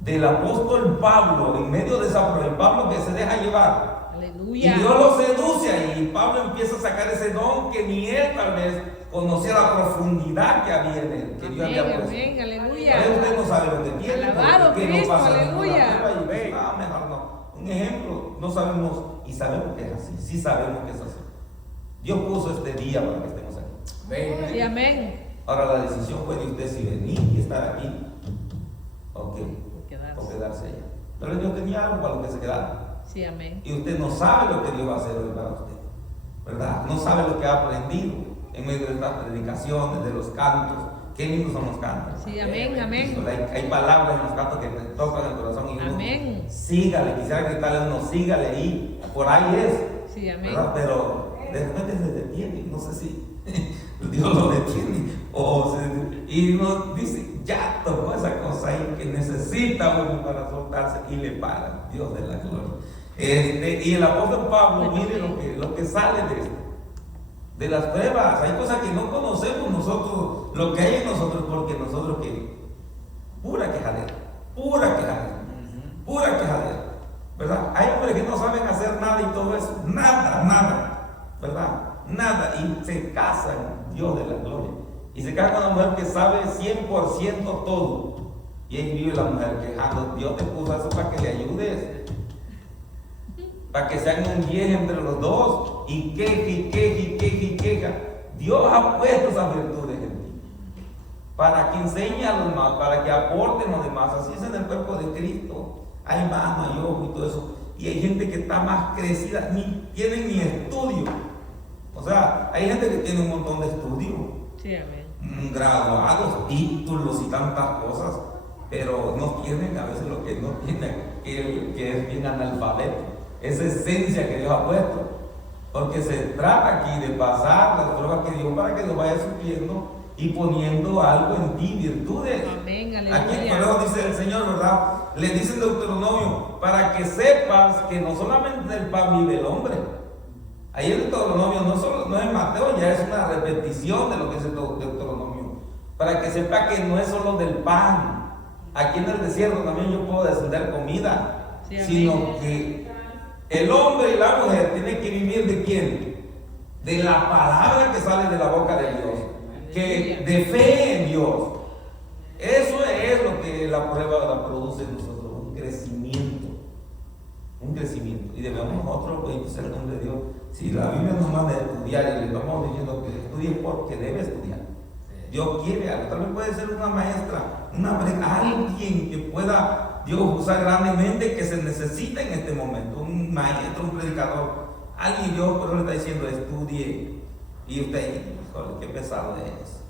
del apóstol Pablo en medio de esa prueba, el Pablo que se deja llevar. Y Aleluya. Dios lo seduce ahí, y Pablo empieza a sacar ese don que ni él tal vez conocía la profundidad que había en él, que Dios había Amén, puesto. amén, A aleluya. veces usted no sabe lo que tiene, Alabado porque no Cristo, pasa ninguna aleluya. prueba y dice, mejor no. Un ejemplo, no sabemos y sabemos que es así, sí sabemos que es así. Dios puso este día para que estemos aquí. Sí, amén. Ahora la decisión fue de usted si venir y estar aquí o quedarse allá. Pero Dios tenía algo para lo que se quedara. Sí, amén. Y usted no sabe lo que Dios va a hacer hoy para usted, ¿verdad? No sabe lo que ha aprendido en medio de estas predicaciones, de los cantos. Qué lindos son los cantos. Sí, amén, amén. Hay palabras en los cantos que te tocan el corazón y uno, Amén. sígale, quisiera gritarle a uno, sígale y por ahí es. Sí, amén. ¿Verdad? Pero de repente se detiene, no sé si Dios lo detiene y uno dice, ya tocó esa cosa ahí que necesita uno para soltarse y le para, Dios de la gloria. Y el apóstol Pablo, mire lo que sale de esto, de las pruebas. Hay cosas que no conocemos nosotros, lo que hay en nosotros, porque nosotros que pura quejadera, ¿verdad? Hay hombres que no saben hacer nada y todo eso, nada, ¿verdad? Nada, y se casan, Dios de la gloria, y se casan con una mujer que sabe 100% todo, y ahí vive la mujer quejando. Dios te puso eso para que le ayudes, para que sean un 10 entre los dos, y queja. Dios ha puesto esas virtudes en ti, para que enseñe a los demás, para que aporten a los demás. Así es en el cuerpo de Cristo. Hay mano, hay ojo y todo eso. Y hay gente que está más crecida, ni tienen ni estudio. O sea, hay gente que tiene un montón de estudio, Sí, amén. graduados, títulos y tantas cosas, pero no tienen a veces lo que no tienen, que es bien analfabeto. Esa esencia que Dios ha puesto. Porque se trata aquí de pasar las pruebas que Dios, para que Dios vaya supliendo y poniendo algo en ti, virtudes. Amén, Aquí aleluya. por eso dice el Señor, ¿verdad? Le dice en Deuteronomio, para que sepas que no solamente del pan vive el hombre. Ahí el Deuteronomio no es Mateo, ya es una repetición de lo que es el Deuteronomio. Para que sepa que no es solo del pan. Aquí en el desierto también yo puedo descender comida, Sí, sino amén. que el hombre y la mujer tienen que vivir ¿de quién? De la palabra que sale de la boca de Dios, que de fe en Dios. Eso es lo que la prueba la produce en nosotros, un crecimiento. Y debemos nosotros ser el nombre de Dios. Si la Biblia nos manda a estudiar y le estamos diciendo que estudie porque debe estudiar, Dios quiere algo. Tal vez puede ser una maestra, alguien que pueda Dios usar grandemente, que se necesita en este momento, un maestro, un predicador, alguien. Dios por eso le está diciendo estudie, y usted dice, qué pesado es,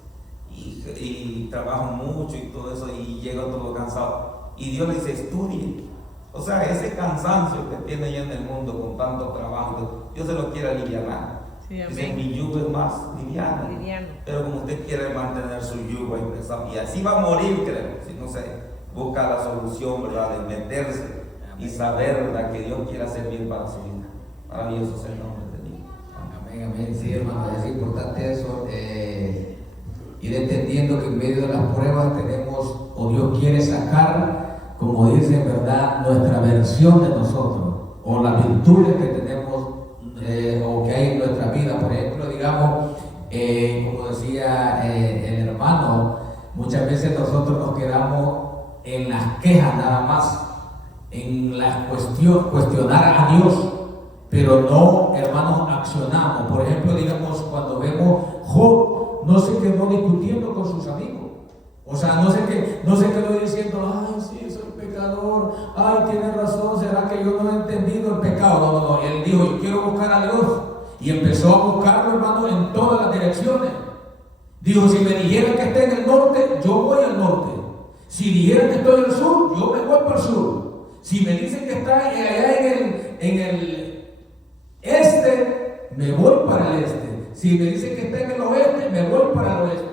y trabajo mucho y todo eso, y llego todo cansado, y Dios le dice estudie. O sea, ese cansancio que tiene ya en el mundo con tanto trabajo, Dios se lo quiere aliviar. Sí, Dice, amén. mi yugo es más liviano. Pero como usted quiere mantener su yugo ahí pesado, y así va a morir, creo, si no se busca la solución, ¿verdad? De meterse y saber, ¿verdad?, que Dios quiere hacer bien para su vida. Maravilloso es el nombre de Dios. Amén. Sí, hermano, es importante eso, ir entendiendo que en medio de las pruebas tenemos, o Dios quiere sacar, como dice, ¿verdad?, nuestra versión de nosotros, o las virtudes que tenemos, o que hay en nuestra vida. Por ejemplo, digamos, como decía el hermano, muchas veces nosotros nos quedamos en las quejas nada más, en la cuestionar a Dios, pero no, hermanos, accionamos. Por ejemplo, digamos, cuando vemos Job, no se quedó discutiendo con sus amigos. O sea, no se quedó diciendo, ay, sí, soy pecador, ay, tiene razón, será que yo no he entendido el pecado. No, él dijo, yo quiero buscar a Dios, y empezó a buscarlo, hermano, en todas las direcciones. Dijo, si me dijeran que está en el norte, yo voy al norte. Si dijeran que estoy en el sur, yo me voy para el sur. Si me dicen que está allá en el este, me voy para el este. Si me dicen que está en el oeste, me voy para el oeste.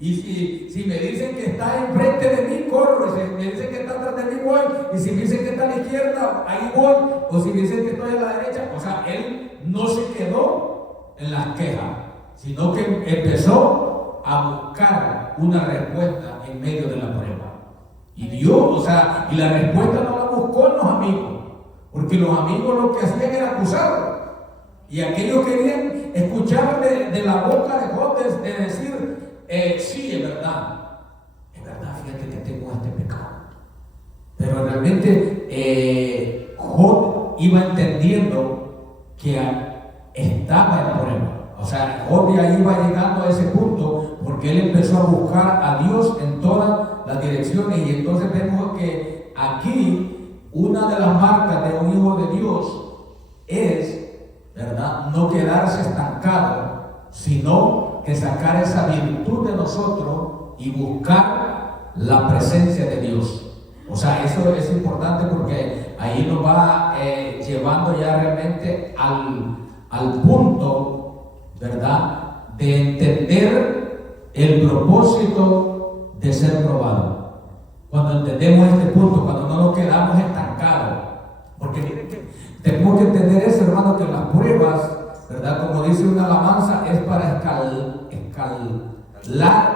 Y si me dicen que está enfrente de mí, corro. Si me dicen que está atrás de mí, voy. Y si me dicen que está a la izquierda, ahí voy. O si me dicen que estoy a la derecha. O sea, él no se quedó en las quejas, sino que empezó a buscar una respuesta en medio de la prueba. Y Dios, o sea, y la respuesta no la buscó en los amigos, porque los amigos lo que hacían era acusarlo. Y aquellos querían escuchar de la boca de Job de decir, sí, es verdad, fíjate que tengo este pecado. Pero realmente Job iba entendiendo que estaba en prueba. O sea, Job ya iba llegando a ese punto porque él empezó a buscar a Dios en todas las direcciones. Y entonces vemos que aquí una de las marcas de un hijo de Dios es, ¿verdad?, no quedarse estancado, sino que sacar esa virtud de nosotros y buscar la presencia de Dios. O sea, eso es importante porque ahí nos va llevando ya realmente al punto, ¿verdad?, de entender el propósito de ser probado. Cuando entendemos este punto, cuando no nos quedamos estancados, porque miren que tenemos que entender eso, hermano, que las pruebas, ¿verdad?, como dice una alabanza, es para escalar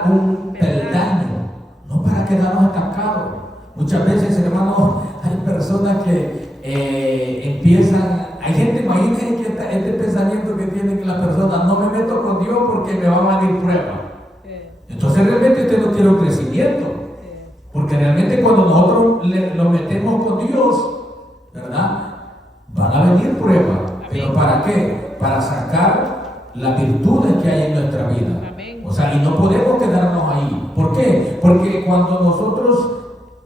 un peldaño, no para quedarnos estancados. Muchas veces, hermanos, hay personas que empiezan, hay gente, imagínense que este pensamiento que tienen las personas, no me meto con Dios porque me va a venir prueba. Entonces realmente usted no quiere un crecimiento, porque realmente cuando nosotros nos metemos con Dios, ¿verdad?, van a venir pruebas. ¿Pero para qué? Para sacar las virtudes que hay en nuestra vida. O sea, y no podemos quedarnos ahí. ¿Por qué? Porque cuando nosotros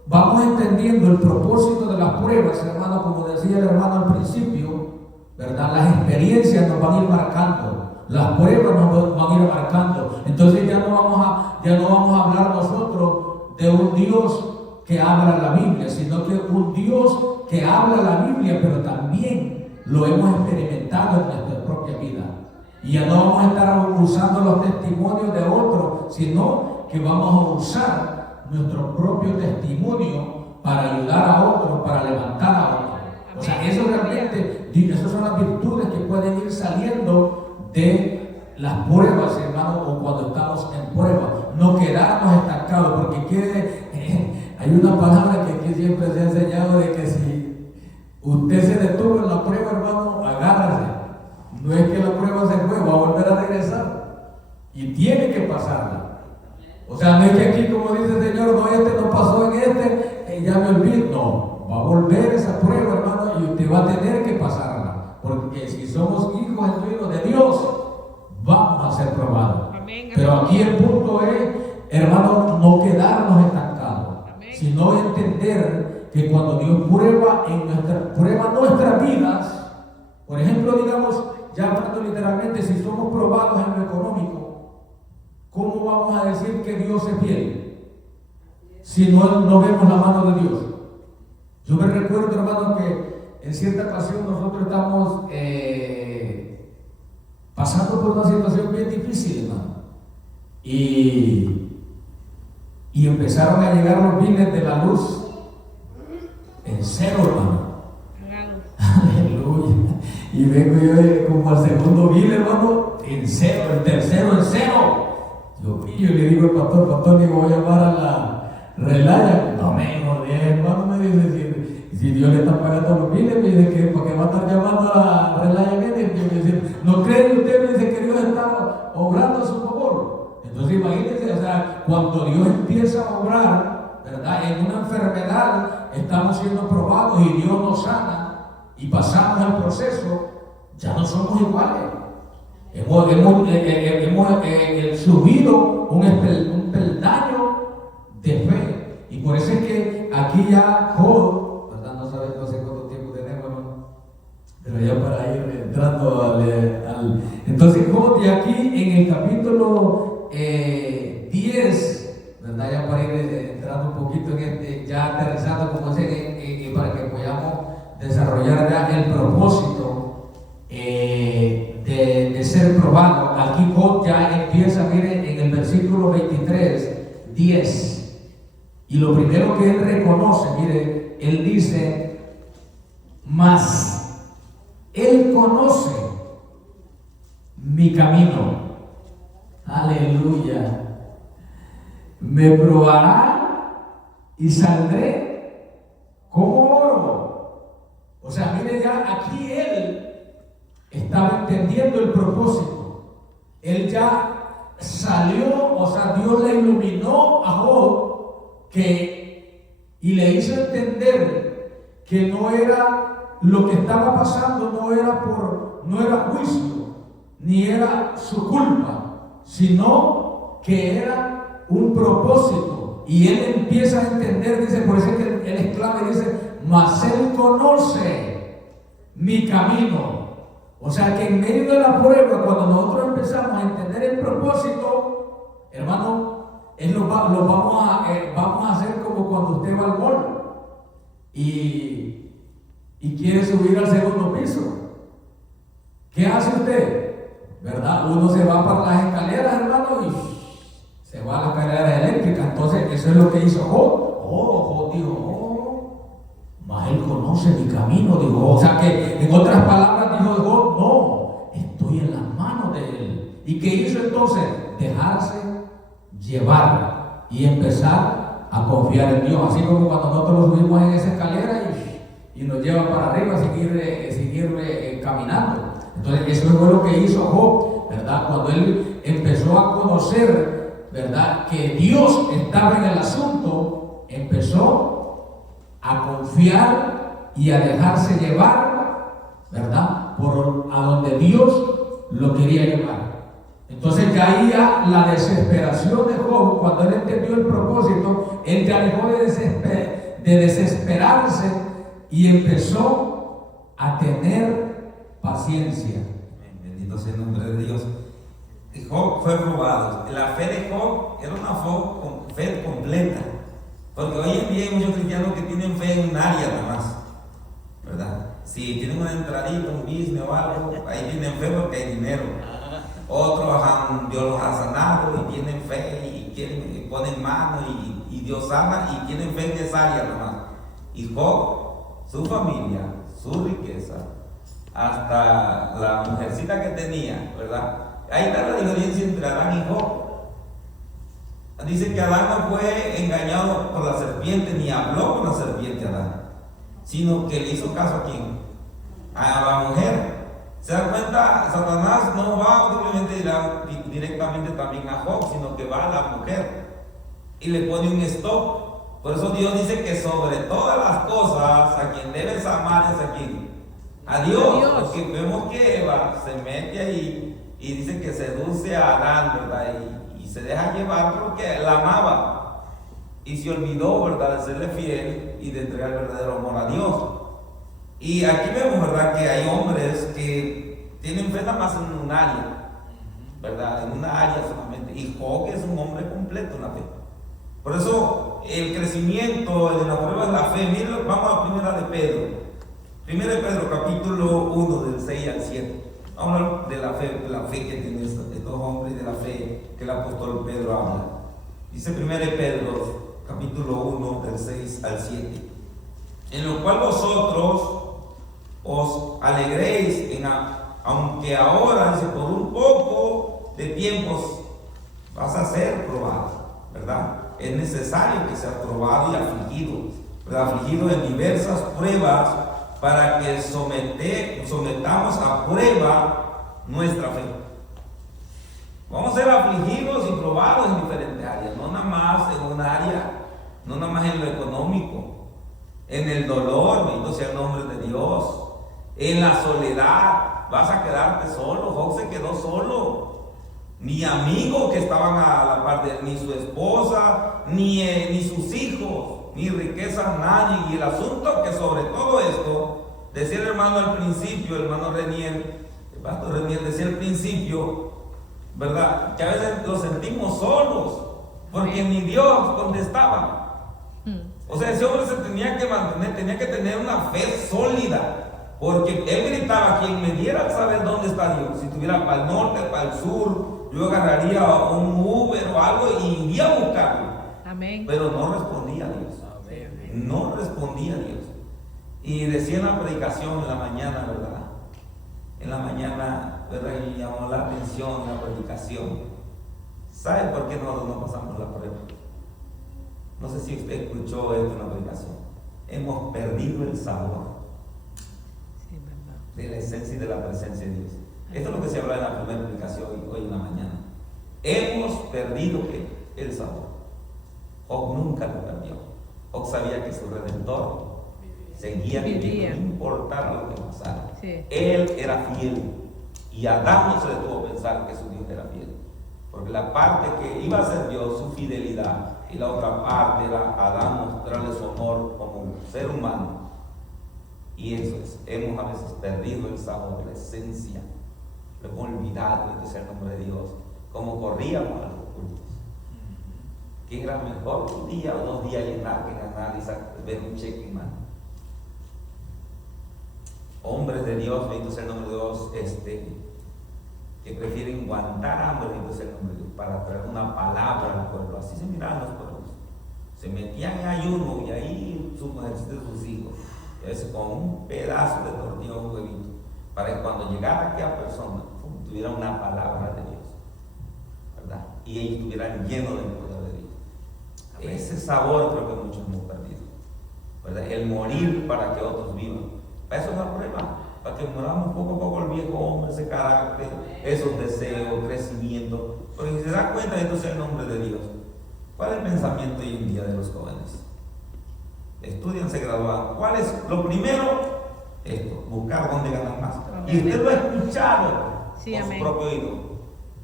vamos entendiendo el propósito de las pruebas, hermano, como decía el hermano al principio, ¿verdad?, las experiencias nos van a ir marcando, las pruebas nos van a ir marcando. Entonces ya no vamos a hablar nosotros de un Dios que habla la Biblia, sino que un Dios que habla la Biblia, pero también lo hemos experimentado en nuestra propia vida. Y ya no vamos a estar usando los testimonios de otros, sino que vamos a usar nuestro propio testimonio para ayudar a otros, para levantar a otros. O sea, eso realmente, esas son las virtudes que pueden ir saliendo de las pruebas, hermano, o cuando estamos en prueba. No quedarnos estancados, porque hay una palabra que aquí siempre se ha enseñado de que si usted se detuvo en la prueba, hermano, agárrase. No es que la prueba se fue, va a volver a regresar y tiene que pasarla. O sea, no es que aquí, como dice el Señor, no, este no pasó en ya me olvidé. No, va a volver esa prueba, hermano, y usted va a tener que pasarla, porque si somos hijos de Dios, vamos a ser probados. Amén. Pero aquí el punto es, hermano, no quedarnos estancados, sino entender que cuando Dios prueba nuestras vidas, por ejemplo, digamos, ya hablando literalmente, si somos probados en lo económico, ¿cómo vamos a decir que Dios es fiel si no vemos la mano de Dios? Yo me recuerdo, hermano, que en cierta ocasión nosotros estamos pasando por una situación bien difícil, hermano, y empezaron a llegar los biles de la luz en cero, hermano. Aleluya. Y vengo yo como al segundo bill, hermano, en cero, el tercero en cero. Yo le digo al pastor, digo, voy a llamar a la Relaya. No me jodí, hermano, me dice, si Dios le está pagando los biles, me dice que porque va a estar llamando a la Relaya. Me dice, ¿no cree usted? Me dice que Dios está obrando a su favor. Entonces imagínense, o sea, cuando Dios empieza a obrar, ¿verdad?, en una enfermedad, estamos siendo probados y Dios nos sana y pasamos el proceso, ya no somos iguales. Hemos subido un peldaño de fe. Y por eso es que aquí ya Job, ¿verdad?, no sé cuánto tiempo tenemos, ¿no?, pero ya para ir entrando entonces Job, de aquí en el capítulo 10, ¿verdad?, ya para ir entrando un poquito en ya aterrizando como ese, para que podamos desarrollar ya el propósito de ser probado. Aquí Job ya empieza, miren, en el versículo 23, 10. Y lo primero que él reconoce, mire, él dice, mas él conoce mi camino. Aleluya. Me probará y saldré como oro. O sea, mire, ya aquí él estaba entendiendo el propósito. Él ya salió, o sea, Dios le iluminó a Job y le hizo entender que no era lo que estaba pasando, no era juicio, ni era su culpa, sino que era un propósito. Y él empieza a entender, dice, por eso es que el esclavo dice, mas él conoce mi camino. O sea que en medio de la prueba, cuando nosotros empezamos a entender el propósito, hermano, vamos a hacer como cuando usted va al mall y quiere subir al segundo piso. ¿Qué hace usted? ¿Verdad? Uno se va para las escaleras, hermano, y se va a las escaleras eléctricas. Entonces, eso es lo que hizo Job. Job dijo, mas él conoce mi camino, dijo. O sea que, en otras palabras, dijo Job, no, estoy en las manos de él. ¿Y qué hizo entonces? Dejarse llevar y empezar a confiar en Dios. Así como cuando nosotros nos subimos en esa escalera y nos lleva para arriba a seguir caminando. Entonces, eso fue lo que hizo Job, ¿verdad? Cuando él empezó a conocer, ¿verdad?, que Dios estaba en el asunto, empezó a confiar y a dejarse llevar, ¿verdad?, por a donde Dios lo quería llevar. Entonces caía la desesperación de Job. Cuando él entendió el propósito, él ya dejó de desesperarse y empezó a tener paciencia. Bendito sea el nombre de Dios. Job fue probado. La fe de Job era una fe completa. Porque hoy en día hay muchos cristianos que tienen fe en un área nada más, ¿verdad? Si tienen una entradita, un business o algo, ahí tienen fe porque hay dinero. Otros Dios los ha sanado y tienen fe y ponen mano y Dios sana y tienen fe en esa área nada más. Y Job, su familia, su riqueza, hasta la mujercita que tenía, ¿verdad? Ahí está la diferencia entre Adán y Job. Dice que Adán no fue engañado por la serpiente ni habló con la serpiente Adán, sino que le hizo caso a quién, a la mujer. ¿Se da cuenta? Satanás no va directamente también a Job, sino que va a la mujer y le pone un stop. Por eso Dios dice que sobre todas las cosas a quien debes amar es a quién, a Dios. Porque vemos que Eva se mete ahí y dice que seduce a Adán, ¿verdad? Y se deja llevar porque la amaba y se olvidó, ¿verdad?, de serle fiel y de entregar el verdadero amor a Dios. Y aquí vemos, ¿verdad?, que hay hombres que tienen fe nada más en un área, ¿verdad?, en una área solamente. Y Job es un hombre completo en la fe. Por eso el crecimiento de la prueba de la fe, miren, vamos a primera de Pedro, capítulo 1, del 6 al 7. Vamos a hablar de la fe que tienen estos hombres, de la fe que el apóstol Pedro habla. Dice 1 Pedro, capítulo 1, del 6 al 7. En lo cual vosotros os alegréis, aunque ahora, dice, por un poco de tiempos vas a ser probado, ¿verdad? Es necesario que sea probado y afligido, ¿verdad? Afligido en diversas pruebas, para que sometamos a prueba nuestra fe. Vamos a ser afligidos y probados en diferentes áreas, no nada más en una área, no nada más en lo económico, en el dolor, bendito sea el nombre de Dios, en la soledad. Vas a quedarte solo. Job se quedó solo. Ni amigos que estaban a la par de él, ni su esposa, ni sus hijos, ni riquezas, nadie. Y el asunto que sobre todo esto, decía el hermano al principio, el hermano Renier, el pastor Renier decía al principio, ¿verdad?, que a veces los sentimos solos, porque ni Dios contestaba. O sea, ese hombre se tenía que mantener, tenía que tener una fe sólida. Porque él gritaba: quien me diera saber dónde está Dios, si estuviera para el norte, para el sur, yo agarraría un Uber o algo y iría a buscarlo. Amén. Pero no respondía a Dios. Amén. No respondía a Dios. Y decía en la predicación en la mañana, ¿verdad? En la mañana, ¿verdad? Y llamó la atención la predicación. ¿Sabe por qué nosotros no pasamos la prueba? No sé si usted escuchó esto en la predicación. Hemos perdido el sabor Sí, verdad. de la esencia y de la presencia de Dios. Esto es lo que se habla en la primera predicación hoy en la mañana. Hemos perdido el sabor. Job nunca lo perdió. Job sabía que su Redentor seguía viviendo, no importara lo que pasara. Sí. Él era fiel. Y Adán no se detuvo a pensar que su Dios era fiel. Porque la parte que iba a ser Dios, su fidelidad, y la otra parte era Adán mostrarle su amor como un ser humano. Y eso es, hemos a veces perdido el sabor, la esencia. Lo hemos olvidado, entonces el nombre de Dios. Como corríamos a los cultos. Que era mejor un día o 2 días llenar que ganar y ver un cheque en mano. Hombres de Dios, bendito sea el nombre de Dios, que prefieren aguantar hambre, bendito sea el nombre de Dios, para traer una palabra al pueblo. Así se miraban los pueblos. Se metían en ayuno y ahí sus mujeres de sus hijos, y a veces con un pedazo de tortilla o un huevito, para que cuando llegara aquella persona tuviera una palabra de Dios, ¿verdad? Y ellos estuvieran llenos del poder de Dios. Amén. Ese sabor creo que muchos hemos perdido, ¿verdad? El morir para que otros vivan. Para eso es la prueba, para que moramos poco a poco el viejo hombre, ese carácter, esos deseos, crecimiento. Porque si se da cuenta, entonces el nombre de Dios. ¿Cuál es el pensamiento hoy en día de los jóvenes? Estudian, se gradúan. ¿Cuál es lo primero? Esto, buscar dónde ganan más. Amén. Y usted lo ha escuchado Sí, con amén. su propio oído,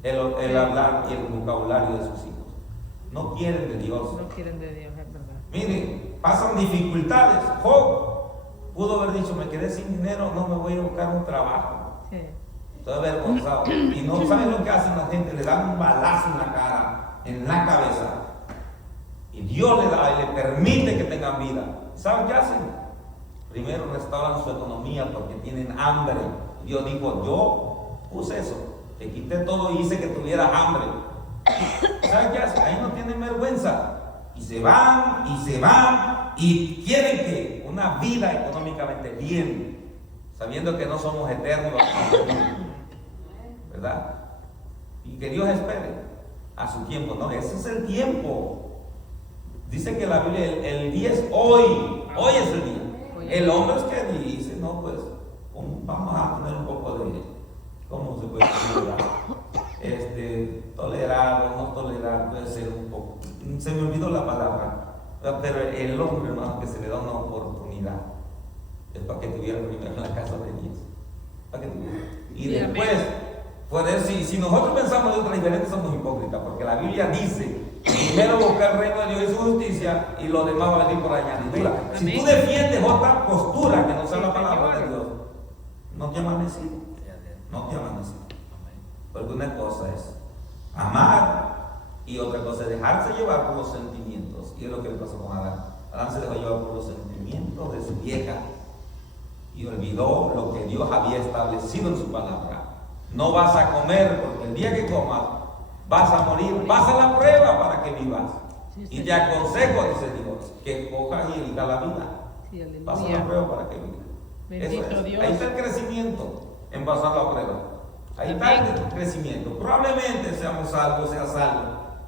el hablar y el vocabulario de sus hijos. No quieren de Dios. No quieren de Dios, es verdad. Miren, pasan dificultades. Job pudo haber dicho, me quedé sin dinero, no me voy a buscar un trabajo. Sí. Estoy avergonzado. Y no saben lo que hacen la gente, le dan un balazo en la cara, en la cabeza. Y Dios le da y le permite que tengan vida. ¿Saben qué hacen? Primero restauran su economía porque tienen hambre. Dios dijo, yo puse eso, te quité todo y hice que tuvieras hambre. ¿Saben qué hacen? Ahí no tienen vergüenza. Y se van, y quieren que una vida económicamente bien, sabiendo que no somos eternos, ¿verdad? Y que Dios espere a su tiempo. No, ese es el tiempo. Dice que la Biblia, el día es hoy es el día. El hombre es que dice, no, pues vamos a tener un poco de, ¿cómo se puede decir? Tolerar o no tolerar, puede ser un poco, se me olvidó la palabra, pero el hombre, hermano, que se le da una oportunidad, es para que tuviera primero en la casa de Dios, para que tuviera. Y Sí, después, poder, si nosotros pensamos de otra diferente, somos hipócritas, porque la Biblia dice, primero buscar el reino de Dios y su justicia, y lo demás va a venir por añadidura. Si tú defiendes otra postura que no sea la palabra de Dios, no te amas nacido, no te amas nacido. Porque una cosa es amar y otra cosa es dejarse llevar por los sentimientos. Y es lo que le pasó con Adán. Adán se dejó llevar por los sentimientos de su vieja y olvidó lo que Dios había establecido en su palabra. No vas a comer porque el día que comas vas a morir. Pasa la prueba para que vivas. Y te aconsejo, dice Dios, que cojas y elijas la vida. Sí, Pasa aleluya. la prueba para que vivas. Bendito Eso es. Dios. Ahí está el crecimiento en pasar la prueba. Ahí está el crecimiento. Probablemente seamos salvos, seas salvo,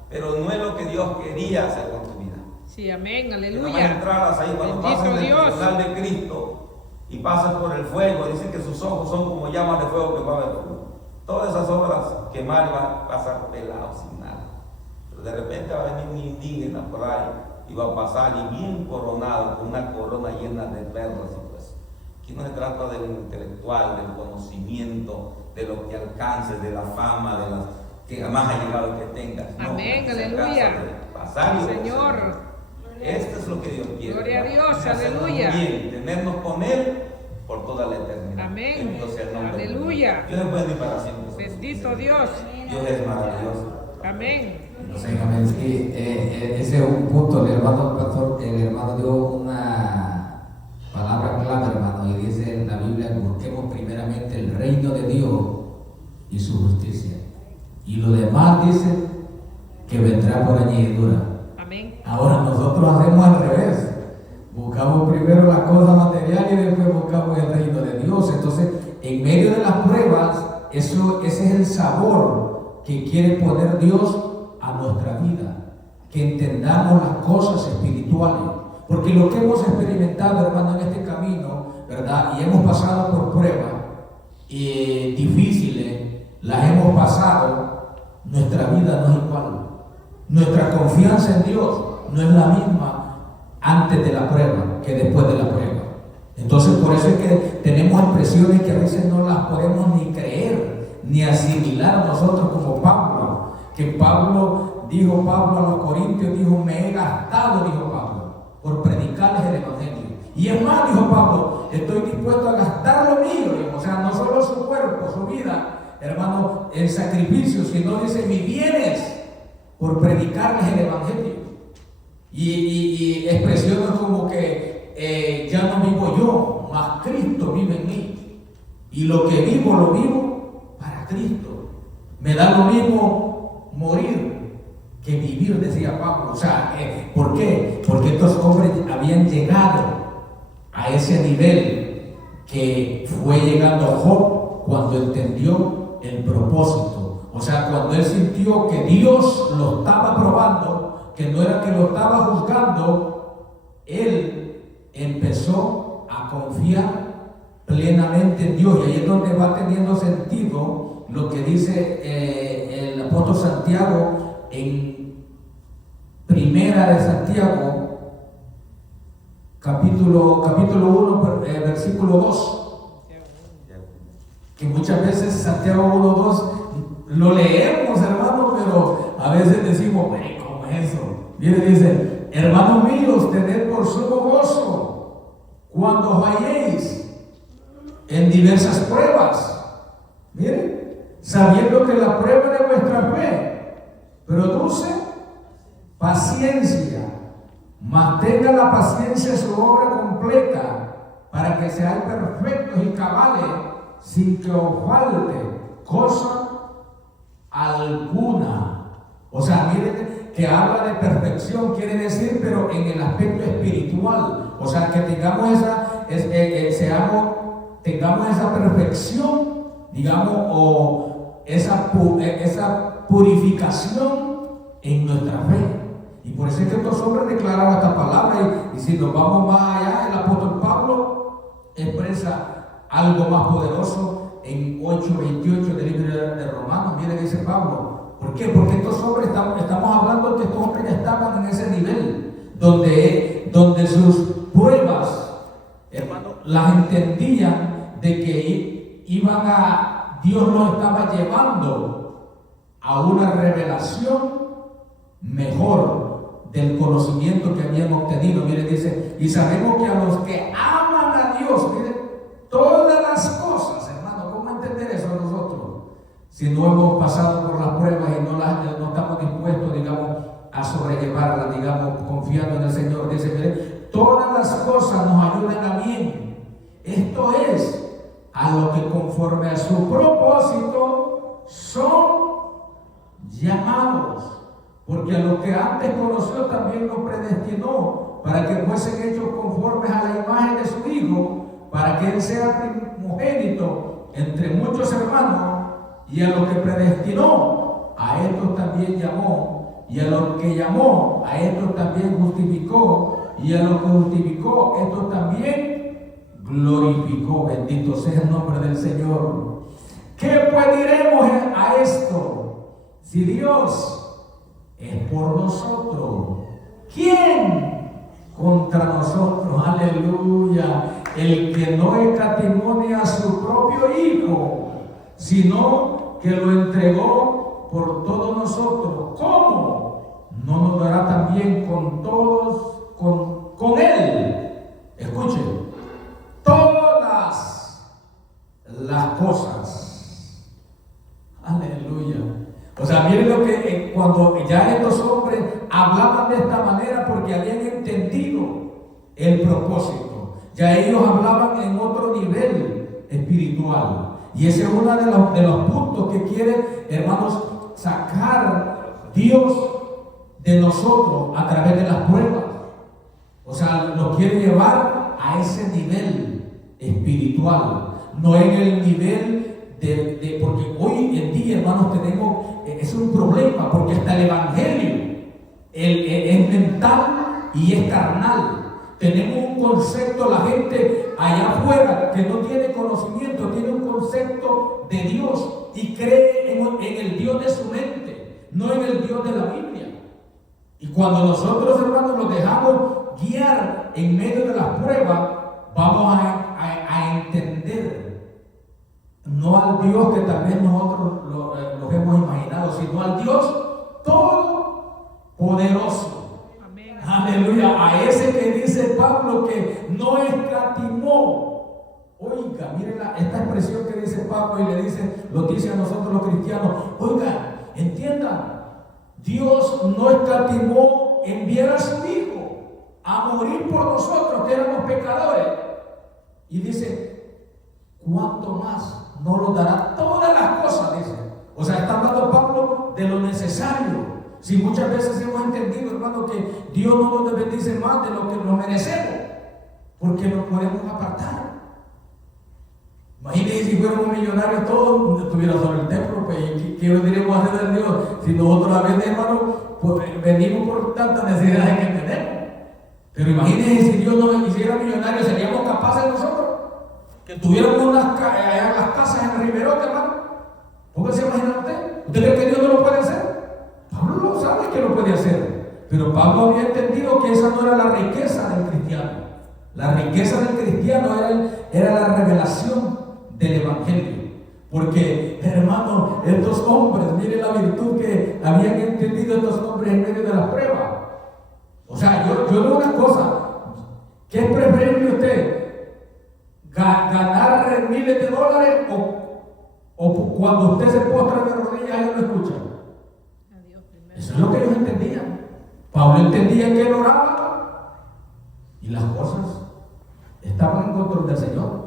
pero no es lo que Dios quería hacer con tu vida. Sí, amén, Que no aleluya. entraras ahí cuando Bendito pases del Dios. tribunal de Cristo y pases por el fuego. Dicen que sus ojos son como llamas de fuego que va a haber fuego. Todas esas obras quemar van a pasar pelados sin nada. Pero de repente va a venir un indígena por ahí y va a pasar y bien coronado con una corona llena de perlas y pues. Aquí no se trata del intelectual, del conocimiento, de lo que alcances, de la fama, de las que jamás ha llegado el que tengas. No, Amén, se aleluya. trata de pasar y Sí, de Señor. gozar. Esto es lo que Dios quiere. Gloria a Dios, Hacernos aleluya. bien, tenernos con Él por toda la eternidad. Amén. Bendito sea el nombre de Dios. Aleluya. Dios es bueno y para siempre. Bendito Dios. Dios es maravilloso. Amén. Entonces, amén. Sí, ese es un punto. El hermano pastor, el hermano dio una palabra clave, hermano, y dice en la Biblia: busquemos primeramente el reino de Dios y su justicia. Y lo demás dice que vendrá por añadidura. Amén. Ahora nosotros hacemos al revés. Buscamos primero las cosas materiales y después buscamos el reino de Dios. Entonces, en medio de las pruebas, ese es el sabor que quiere poner Dios a nuestra vida. que entendamos las cosas espirituales, porque lo que hemos experimentado, hermano, en este camino, ¿verdad? Y hemos pasado por pruebas difíciles, las hemos pasado, nuestra vida no es igual. Nuestra confianza en Dios no es la misma antes de la prueba que después de la prueba. Entonces, por eso es que tenemos expresiones que a veces no las podemos ni creer, ni asimilar nosotros como Pablo. Que Pablo a los Corintios, dijo, me he gastado, dijo Pablo, por predicarles el Evangelio. Y es más, dijo Pablo, estoy dispuesto a gastar lo mío, o sea, no solo su cuerpo, su vida, hermano, en sacrificio, sino dice, mis bienes, por predicarles el Evangelio. Y expresiones como que ya no vivo yo, mas Cristo vive en mí. Y lo que vivo, lo vivo para Cristo. Me da lo mismo morir que vivir, decía Pablo. O sea, ¿por qué? Porque estos hombres habían llegado a ese nivel que fue llegando Job cuando entendió el propósito. O sea, cuando él sintió que Dios lo estaba probando, que no era que lo estaba juzgando, él empezó a confiar plenamente en Dios. Y ahí es donde va teniendo sentido lo que dice el apóstol Santiago en Primera de Santiago, capítulo 1, versículo 2. Que muchas veces Santiago 1:2 lo leemos, hermanos, pero a veces decimos, ¿cómo es eso? Viene y dice, hermanos míos, tened por sumo gozo cuando os halléis en diversas pruebas. Miren, sabiendo que la prueba de vuestra fe produce paciencia. Mantenga la paciencia su obra completa, para que seáis perfectos y cabales, sin que os falte cosa alguna. O sea, miren que habla de perfección, quiere decir, pero en el aspecto espiritual. O sea, que tengamos tengamos esa perfección, digamos, o esa purificación en nuestra fe. Y por eso es que estos hombres declararon esta palabra. Y si nos vamos más allá, el apóstol Pablo expresa algo más poderoso en 8:28 del libro de Romanos. Mire, dice Pablo. ¿Por qué? Porque estos hombres, estamos hablando que estos hombres ya estaban en ese nivel donde sus pruebas, hermano, las entendían de que Dios los estaba llevando a una revelación mejor del conocimiento que habían obtenido. Mire, dice, y sabemos que a los que aman a Dios, mire, todas las cosas, hermano, ¿cómo entender eso nosotros? Si no hemos pasado por las pruebas y no estamos dispuestos, digamos, a sobrellevarlas, digamos, confiando en el Señor, dice, mire, todas las cosas nos ayudan a bien. Esto es, a lo que conforme a su propósito son llamados. Porque a los que antes conoció también los predestinó para que fuesen hechos conformes a la imagen de su Hijo, para que Él sea primogénito entre muchos hermanos. Y a los que predestinó, a estos también llamó. Y a los que llamó, a estos también justificó. Y a los que justificó, estos también glorificó. Bendito sea el nombre del Señor. ¿Qué pues diremos a esto? Si Dios es por nosotros, ¿quién contra nosotros? Aleluya. El que no escatimó ni a su propio Hijo, sino que lo entregó por todos nosotros, ¿cómo no nos dará también con todos, con Él? Escuchen, todas las cosas. Aleluya. O sea, miren lo que cuando ya estos hombres hablaban de esta manera, porque habían entendido el propósito. Ya ellos hablaban en otro nivel espiritual. Y ese es uno de los puntos que quiere, hermanos, sacar Dios de nosotros a través de las pruebas. O sea, nos quiere llevar a ese nivel espiritual, no en el nivel porque hoy en día, hermanos, tenemos, es un problema, porque hasta el Evangelio, mental y es carnal. Tenemos un concepto, la gente allá afuera que no tiene conocimiento, tiene un concepto de Dios y cree en el Dios de su mente, no en el Dios de la Biblia. Y cuando nosotros, hermanos, nos dejamos guiar en medio de las pruebas, vamos a entender no al Dios que también nosotros nos hemos imaginado, sino al Dios todopoderoso. Amén. Aleluya, a ese que dice Pablo que no escatimó. Oiga, miren esta expresión que dice Pablo y le dice, lo dice a nosotros los cristianos. Oiga, entiendan, Dios no escatimó enviar a su Hijo a morir por nosotros que éramos pecadores. Y dice, ¿cuánto más no nos dará todas las cosas? Dice. O sea, está hablando Pablo de lo necesario. Si muchas veces hemos entendido, hermano, que Dios no nos bendice más de lo que nos merecemos, porque nos podemos apartar. Imagínense si fuéramos millonarios todos, estuviéramos sobre el templo, pues, ¿qué vendríamos a hacer de Dios? Si nosotros a veces, hermano, pues, venimos por tantas necesidades que tenemos. Pero imagínense si Dios nos hiciera millonarios, ¿seríamos capaces nosotros? Que tuviéramos las casas en Riberote, hermano. Póngase a imaginar usted. ¿Usted cree que Dios no lo puede hacer? Pablo lo sabe que lo puede hacer, pero Pablo había entendido que esa no era la riqueza del cristiano. La riqueza del cristiano era la revelación del Evangelio. Porque, hermano, estos hombres, miren la virtud que habían entendido estos hombres en medio de la prueba. O sea, yo digo una cosa, ¿qué es preferible usted? ¿Ganar miles de dólares o cuando usted se postra de rodillas ellos lo escuchan? Eso es lo que ellos entendían. Pablo entendía que él oraba y las cosas estaban en control del Señor.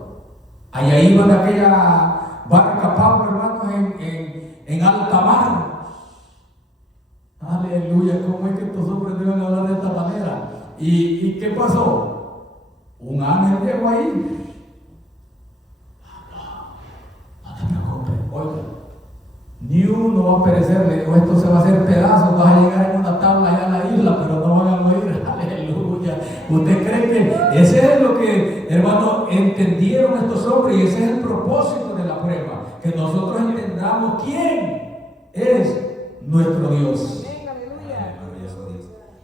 Allá iba en aquella barca Pablo, hermanos, en alta mar. Aleluya, ¿cómo es que estos hombres deben hablar de esta manera? ¿Y qué pasó? Un ángel llegó ahí. No te preocupes, oiga. Ni uno va a perecer, le digo, esto se va a hacer pedazos, vas a llegar en una tabla allá a la isla, pero no van a morir. Aleluya. ¿Usted cree que ese es lo que, hermano, entendieron estos hombres? Y ese es el propósito de la prueba, que nosotros entendamos quién es nuestro Dios.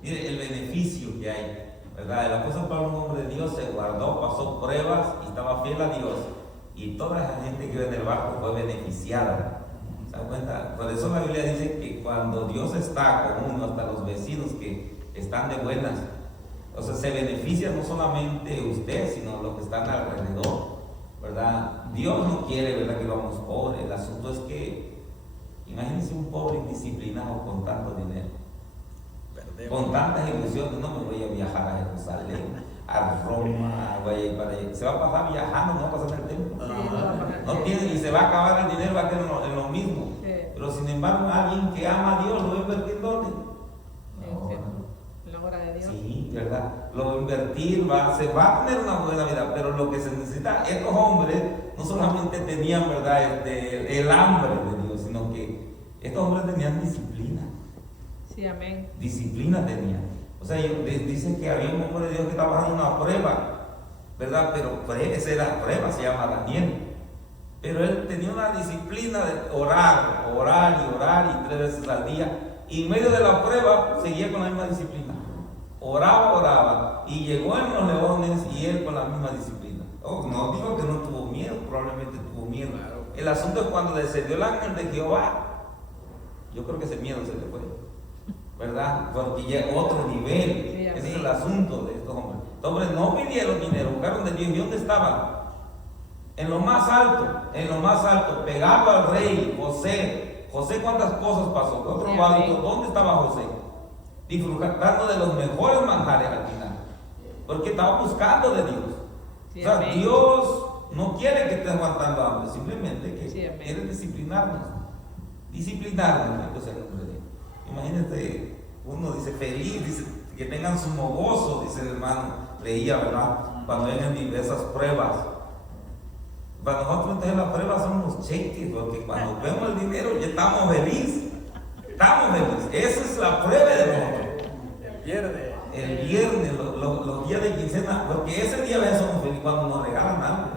Mire el beneficio que hay, ¿verdad? El apóstol Pablo, un hombre de Dios, se guardó, pasó pruebas y estaba fiel a Dios. Y toda la gente que iba en el barco fue beneficiada. ¿Se dan cuenta? Por eso la Biblia dice que cuando Dios está con uno, hasta los vecinos que están de buenas, o sea, se beneficia no solamente usted, sino los que están alrededor, ¿verdad? Dios no quiere, ¿verdad?, que vamos pobres. El asunto es que, imagínense un pobre indisciplinado con tanto dinero, con tantas ilusiones. No me voy a viajar a Jerusalén, a Roma, voy a ir para allá. Se va a pasar viajando, no va a pasar el tiempo. No tiene, y se va a acabar el dinero, va a quedar en lo mismo. Sí. Pero sin embargo, alguien que ama a Dios lo va a invertir ¿dónde? La obra de Dios. Sí, ¿verdad? Lo va a invertir, se va a tener una buena vida, pero lo que se necesita, estos hombres no solamente tenían, ¿verdad?, el hambre de Dios, sino que estos hombres tenían disciplina. Sí, amén. Disciplina tenían. O sea, dicen que había un hombre de Dios que estaba dando una prueba, ¿verdad? Pero esa era la prueba, se llama Daniel. Pero él tenía una disciplina de orar y 3 veces al día. Y en medio de la prueba seguía con la misma disciplina. Oraba. Y llegó en los leones y él con la misma disciplina. No digo que no tuvo miedo, probablemente tuvo miedo. Claro. El asunto es cuando descendió el ángel de Jehová. Yo creo que ese miedo se le fue, ¿verdad? Porque llegó a otro nivel. Sí, ese es el asunto de estos hombres. Estos hombres no pidieron dinero, buscaron de Dios. ¿Y dónde estaban? En lo más alto, pegado al rey José. José, ¿cuántas cosas pasó? Otro lado, ¿dónde estaba José? Disfrutando de los mejores manjares al final, porque estaba buscando de Dios. Sí, o sea, amén. Dios no quiere que estés aguantando hambre, simplemente que quiere disciplinarnos. Entonces, imagínate, uno dice feliz, dice que tengan sumo gozo, dice el hermano, leía, ¿verdad?, cuando vengan diversas pruebas. Para nosotros entonces las pruebas son los cheques, porque cuando vemos el dinero ya estamos felices. Esa es la prueba de nosotros. el viernes, los días de quincena, porque ese día ya somos felices cuando nos regalan algo.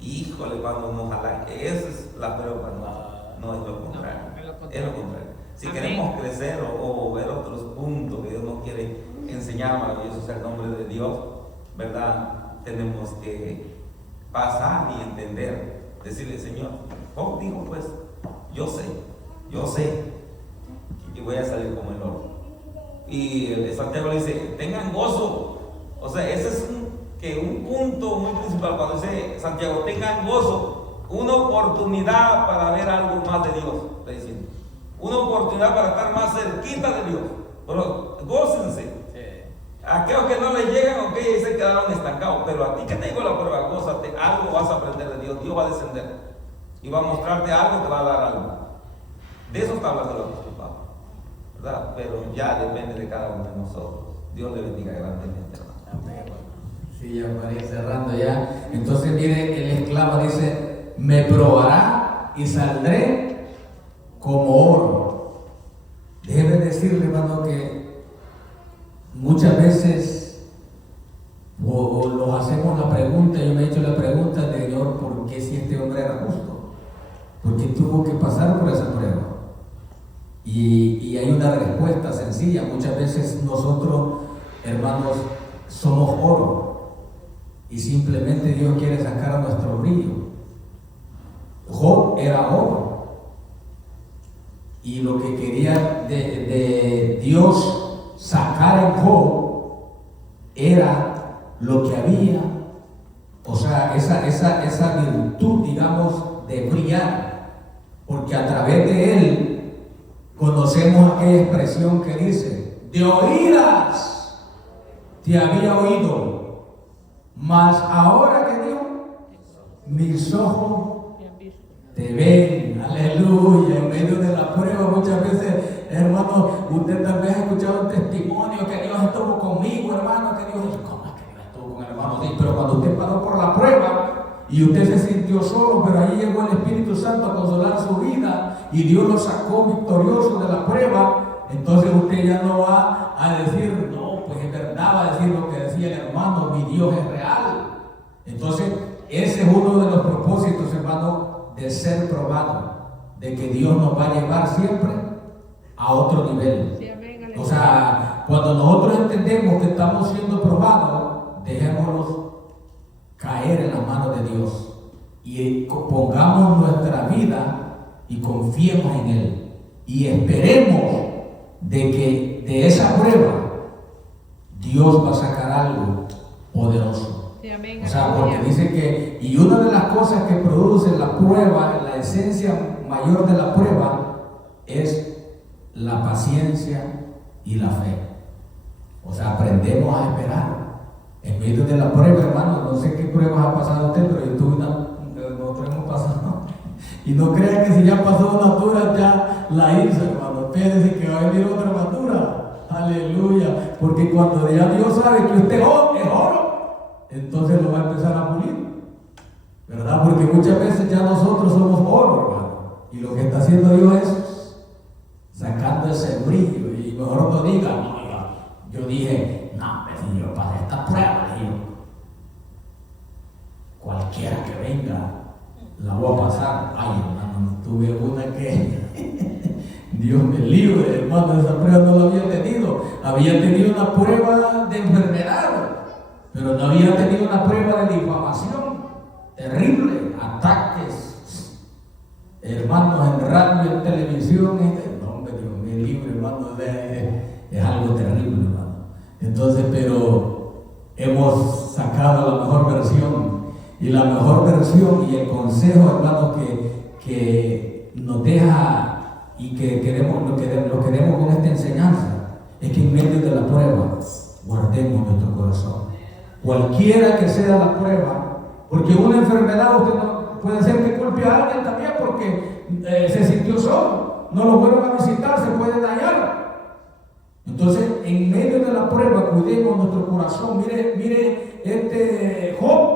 Híjole, cuando nos jalan, esa es la prueba, no es lo contrario. Es lo contrario. Si queremos crecer o ver otros puntos que Dios nos quiere enseñar, maravilloso sea el nombre de Dios, ¿verdad? Tenemos que pasar y entender, decirle, Señor, ¿cómo digo? Pues yo sé que voy a salir como el oro. Y el Santiago le dice, tengan gozo. O sea, ese es un punto muy principal cuando dice Santiago, tengan gozo, una oportunidad para ver algo más de Dios, está diciendo, una oportunidad para estar más cerquita de Dios, pero gócense. Aquellos que no les llegan, ok, se quedaron estancados, pero a ti que te digo la prueba, gózate, algo vas a aprender de Dios, Dios va a descender y va a mostrarte algo, te va a dar algo. De eso está hablando el apóstol Pablo, ¿verdad? Pero ya depende de cada uno de nosotros. Dios le bendiga grandemente, hermano. Amén. Sí, ya para ir cerrando ya. Entonces mire, el esclavo dice, me probará y saldré como oro. Déjeme decirle, hermano, que muchas veces nos hacemos la pregunta, yo me he hecho la pregunta, Señor, ¿por qué si este hombre era justo? ¿Por qué tuvo que pasar por esa prueba? Y hay una respuesta sencilla. Muchas veces nosotros, hermanos, somos oro y simplemente Dios quiere sacar nuestro brillo. Job era oro y lo que quería de Dios sacar en Job era lo que había, o sea, esa virtud, digamos, de brillar, porque a través de él conocemos aquella expresión que dice, de oídas te había oído, mas ahora que Dios, mis ojos te ven. Aleluya. En medio de la prueba muchas veces, hermano, usted tal vez ha escuchado un testimonio que Dios estuvo conmigo, hermano, que Dios, ¿cómo es que Dios estuvo con el hermano? Sí, pero cuando usted pasó por la prueba y usted se sintió solo, pero ahí llegó el Espíritu Santo a consolar su vida y Dios lo sacó victorioso de la prueba, entonces usted ya no va a decir, no, pues es verdad, va a decir lo que decía el hermano, mi Dios es real. Entonces, ese es uno de los propósitos, hermano, de ser probado, de que Dios nos va a llevar siempre a otro nivel. Sí, amén, o sea, cuando nosotros entendemos que estamos siendo probados, dejémonos caer en las manos de Dios y pongamos nuestra vida y confiemos en Él y esperemos de que de esa prueba Dios va a sacar algo poderoso. Sí, amén, o sea, porque dice que, y una de las cosas que produce la prueba, la esencia mayor de la prueba, es la paciencia y la fe. O sea, aprendemos a esperar en medio de la prueba, hermano. No sé qué pruebas ha pasado usted, pero yo tuve nosotros hemos pasado. Y no crean que si ya pasó una altura ya la hizo, hermano. Espérense que va a venir otra altura. Aleluya. Porque cuando ya Dios sabe que usted es oro, entonces lo va a empezar a pulir, ¿verdad? Porque muchas veces ya nosotros somos oro, hermano. Y lo que está haciendo Dios es sacando ese brillo. Y mejor no diga, no, yo dije, no, si yo pasé esta prueba, cualquiera que venga la voy a pasar. Ay, hermano, tuve una que Dios me libre, hermano, esa prueba no la había tenido. Había tenido una prueba de enfermedad, pero no había tenido una prueba de difamación terrible, ataques, hermanos, en radio, en televisión. No, hombre, Dios me libre, hermano, es algo terrible, hermano. Entonces, pero hemos sacado la mejor versión. Y la mejor versión y el consejo, hermano, que nos deja y que lo queremos con esta enseñanza, es que en medio de la prueba guardemos nuestro corazón. Cualquiera que sea la prueba, porque una enfermedad usted no, puede ser que culpe a alguien también porque se sintió solo, no lo vuelvan a visitar, se puede dañar. Entonces, en medio de la prueba, cuidemos nuestro corazón. Mire este Job.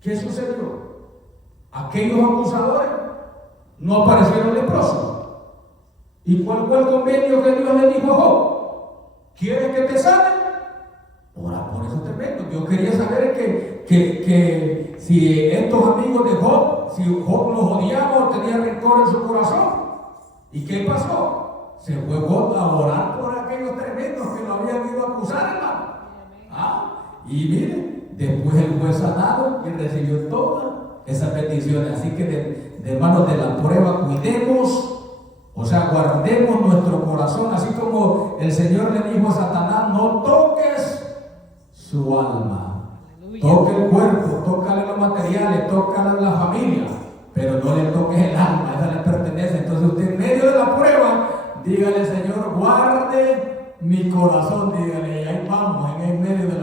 ¿Qué sucedió? Aquellos acusadores no aparecieron leprosos. ¿Y cuál fue el convenio que Dios le dijo a Job? ¿Quieres que te sane? Ora por esos tremendos. Yo quería saber que si estos amigos de Job, si Job los odiaba o tenía rencor en su corazón. ¿Y qué pasó? Se fue Job a orar por aquellos tremendos que lo habían ido a acusar, hermano. Y miren, después él fue sanado y recibió todas esas bendiciones. Así que de hermanos, de la prueba cuidemos. O sea, guardemos nuestro corazón, así como el Señor le dijo a Satanás: no toques su alma. Aleluya. Toque el cuerpo, tócale los materiales, tócale la familia, pero no le toques el alma, esa le pertenece. Entonces usted en medio de la prueba, dígale: Señor, guarde mi corazón, dígale, y ahí vamos, en el medio de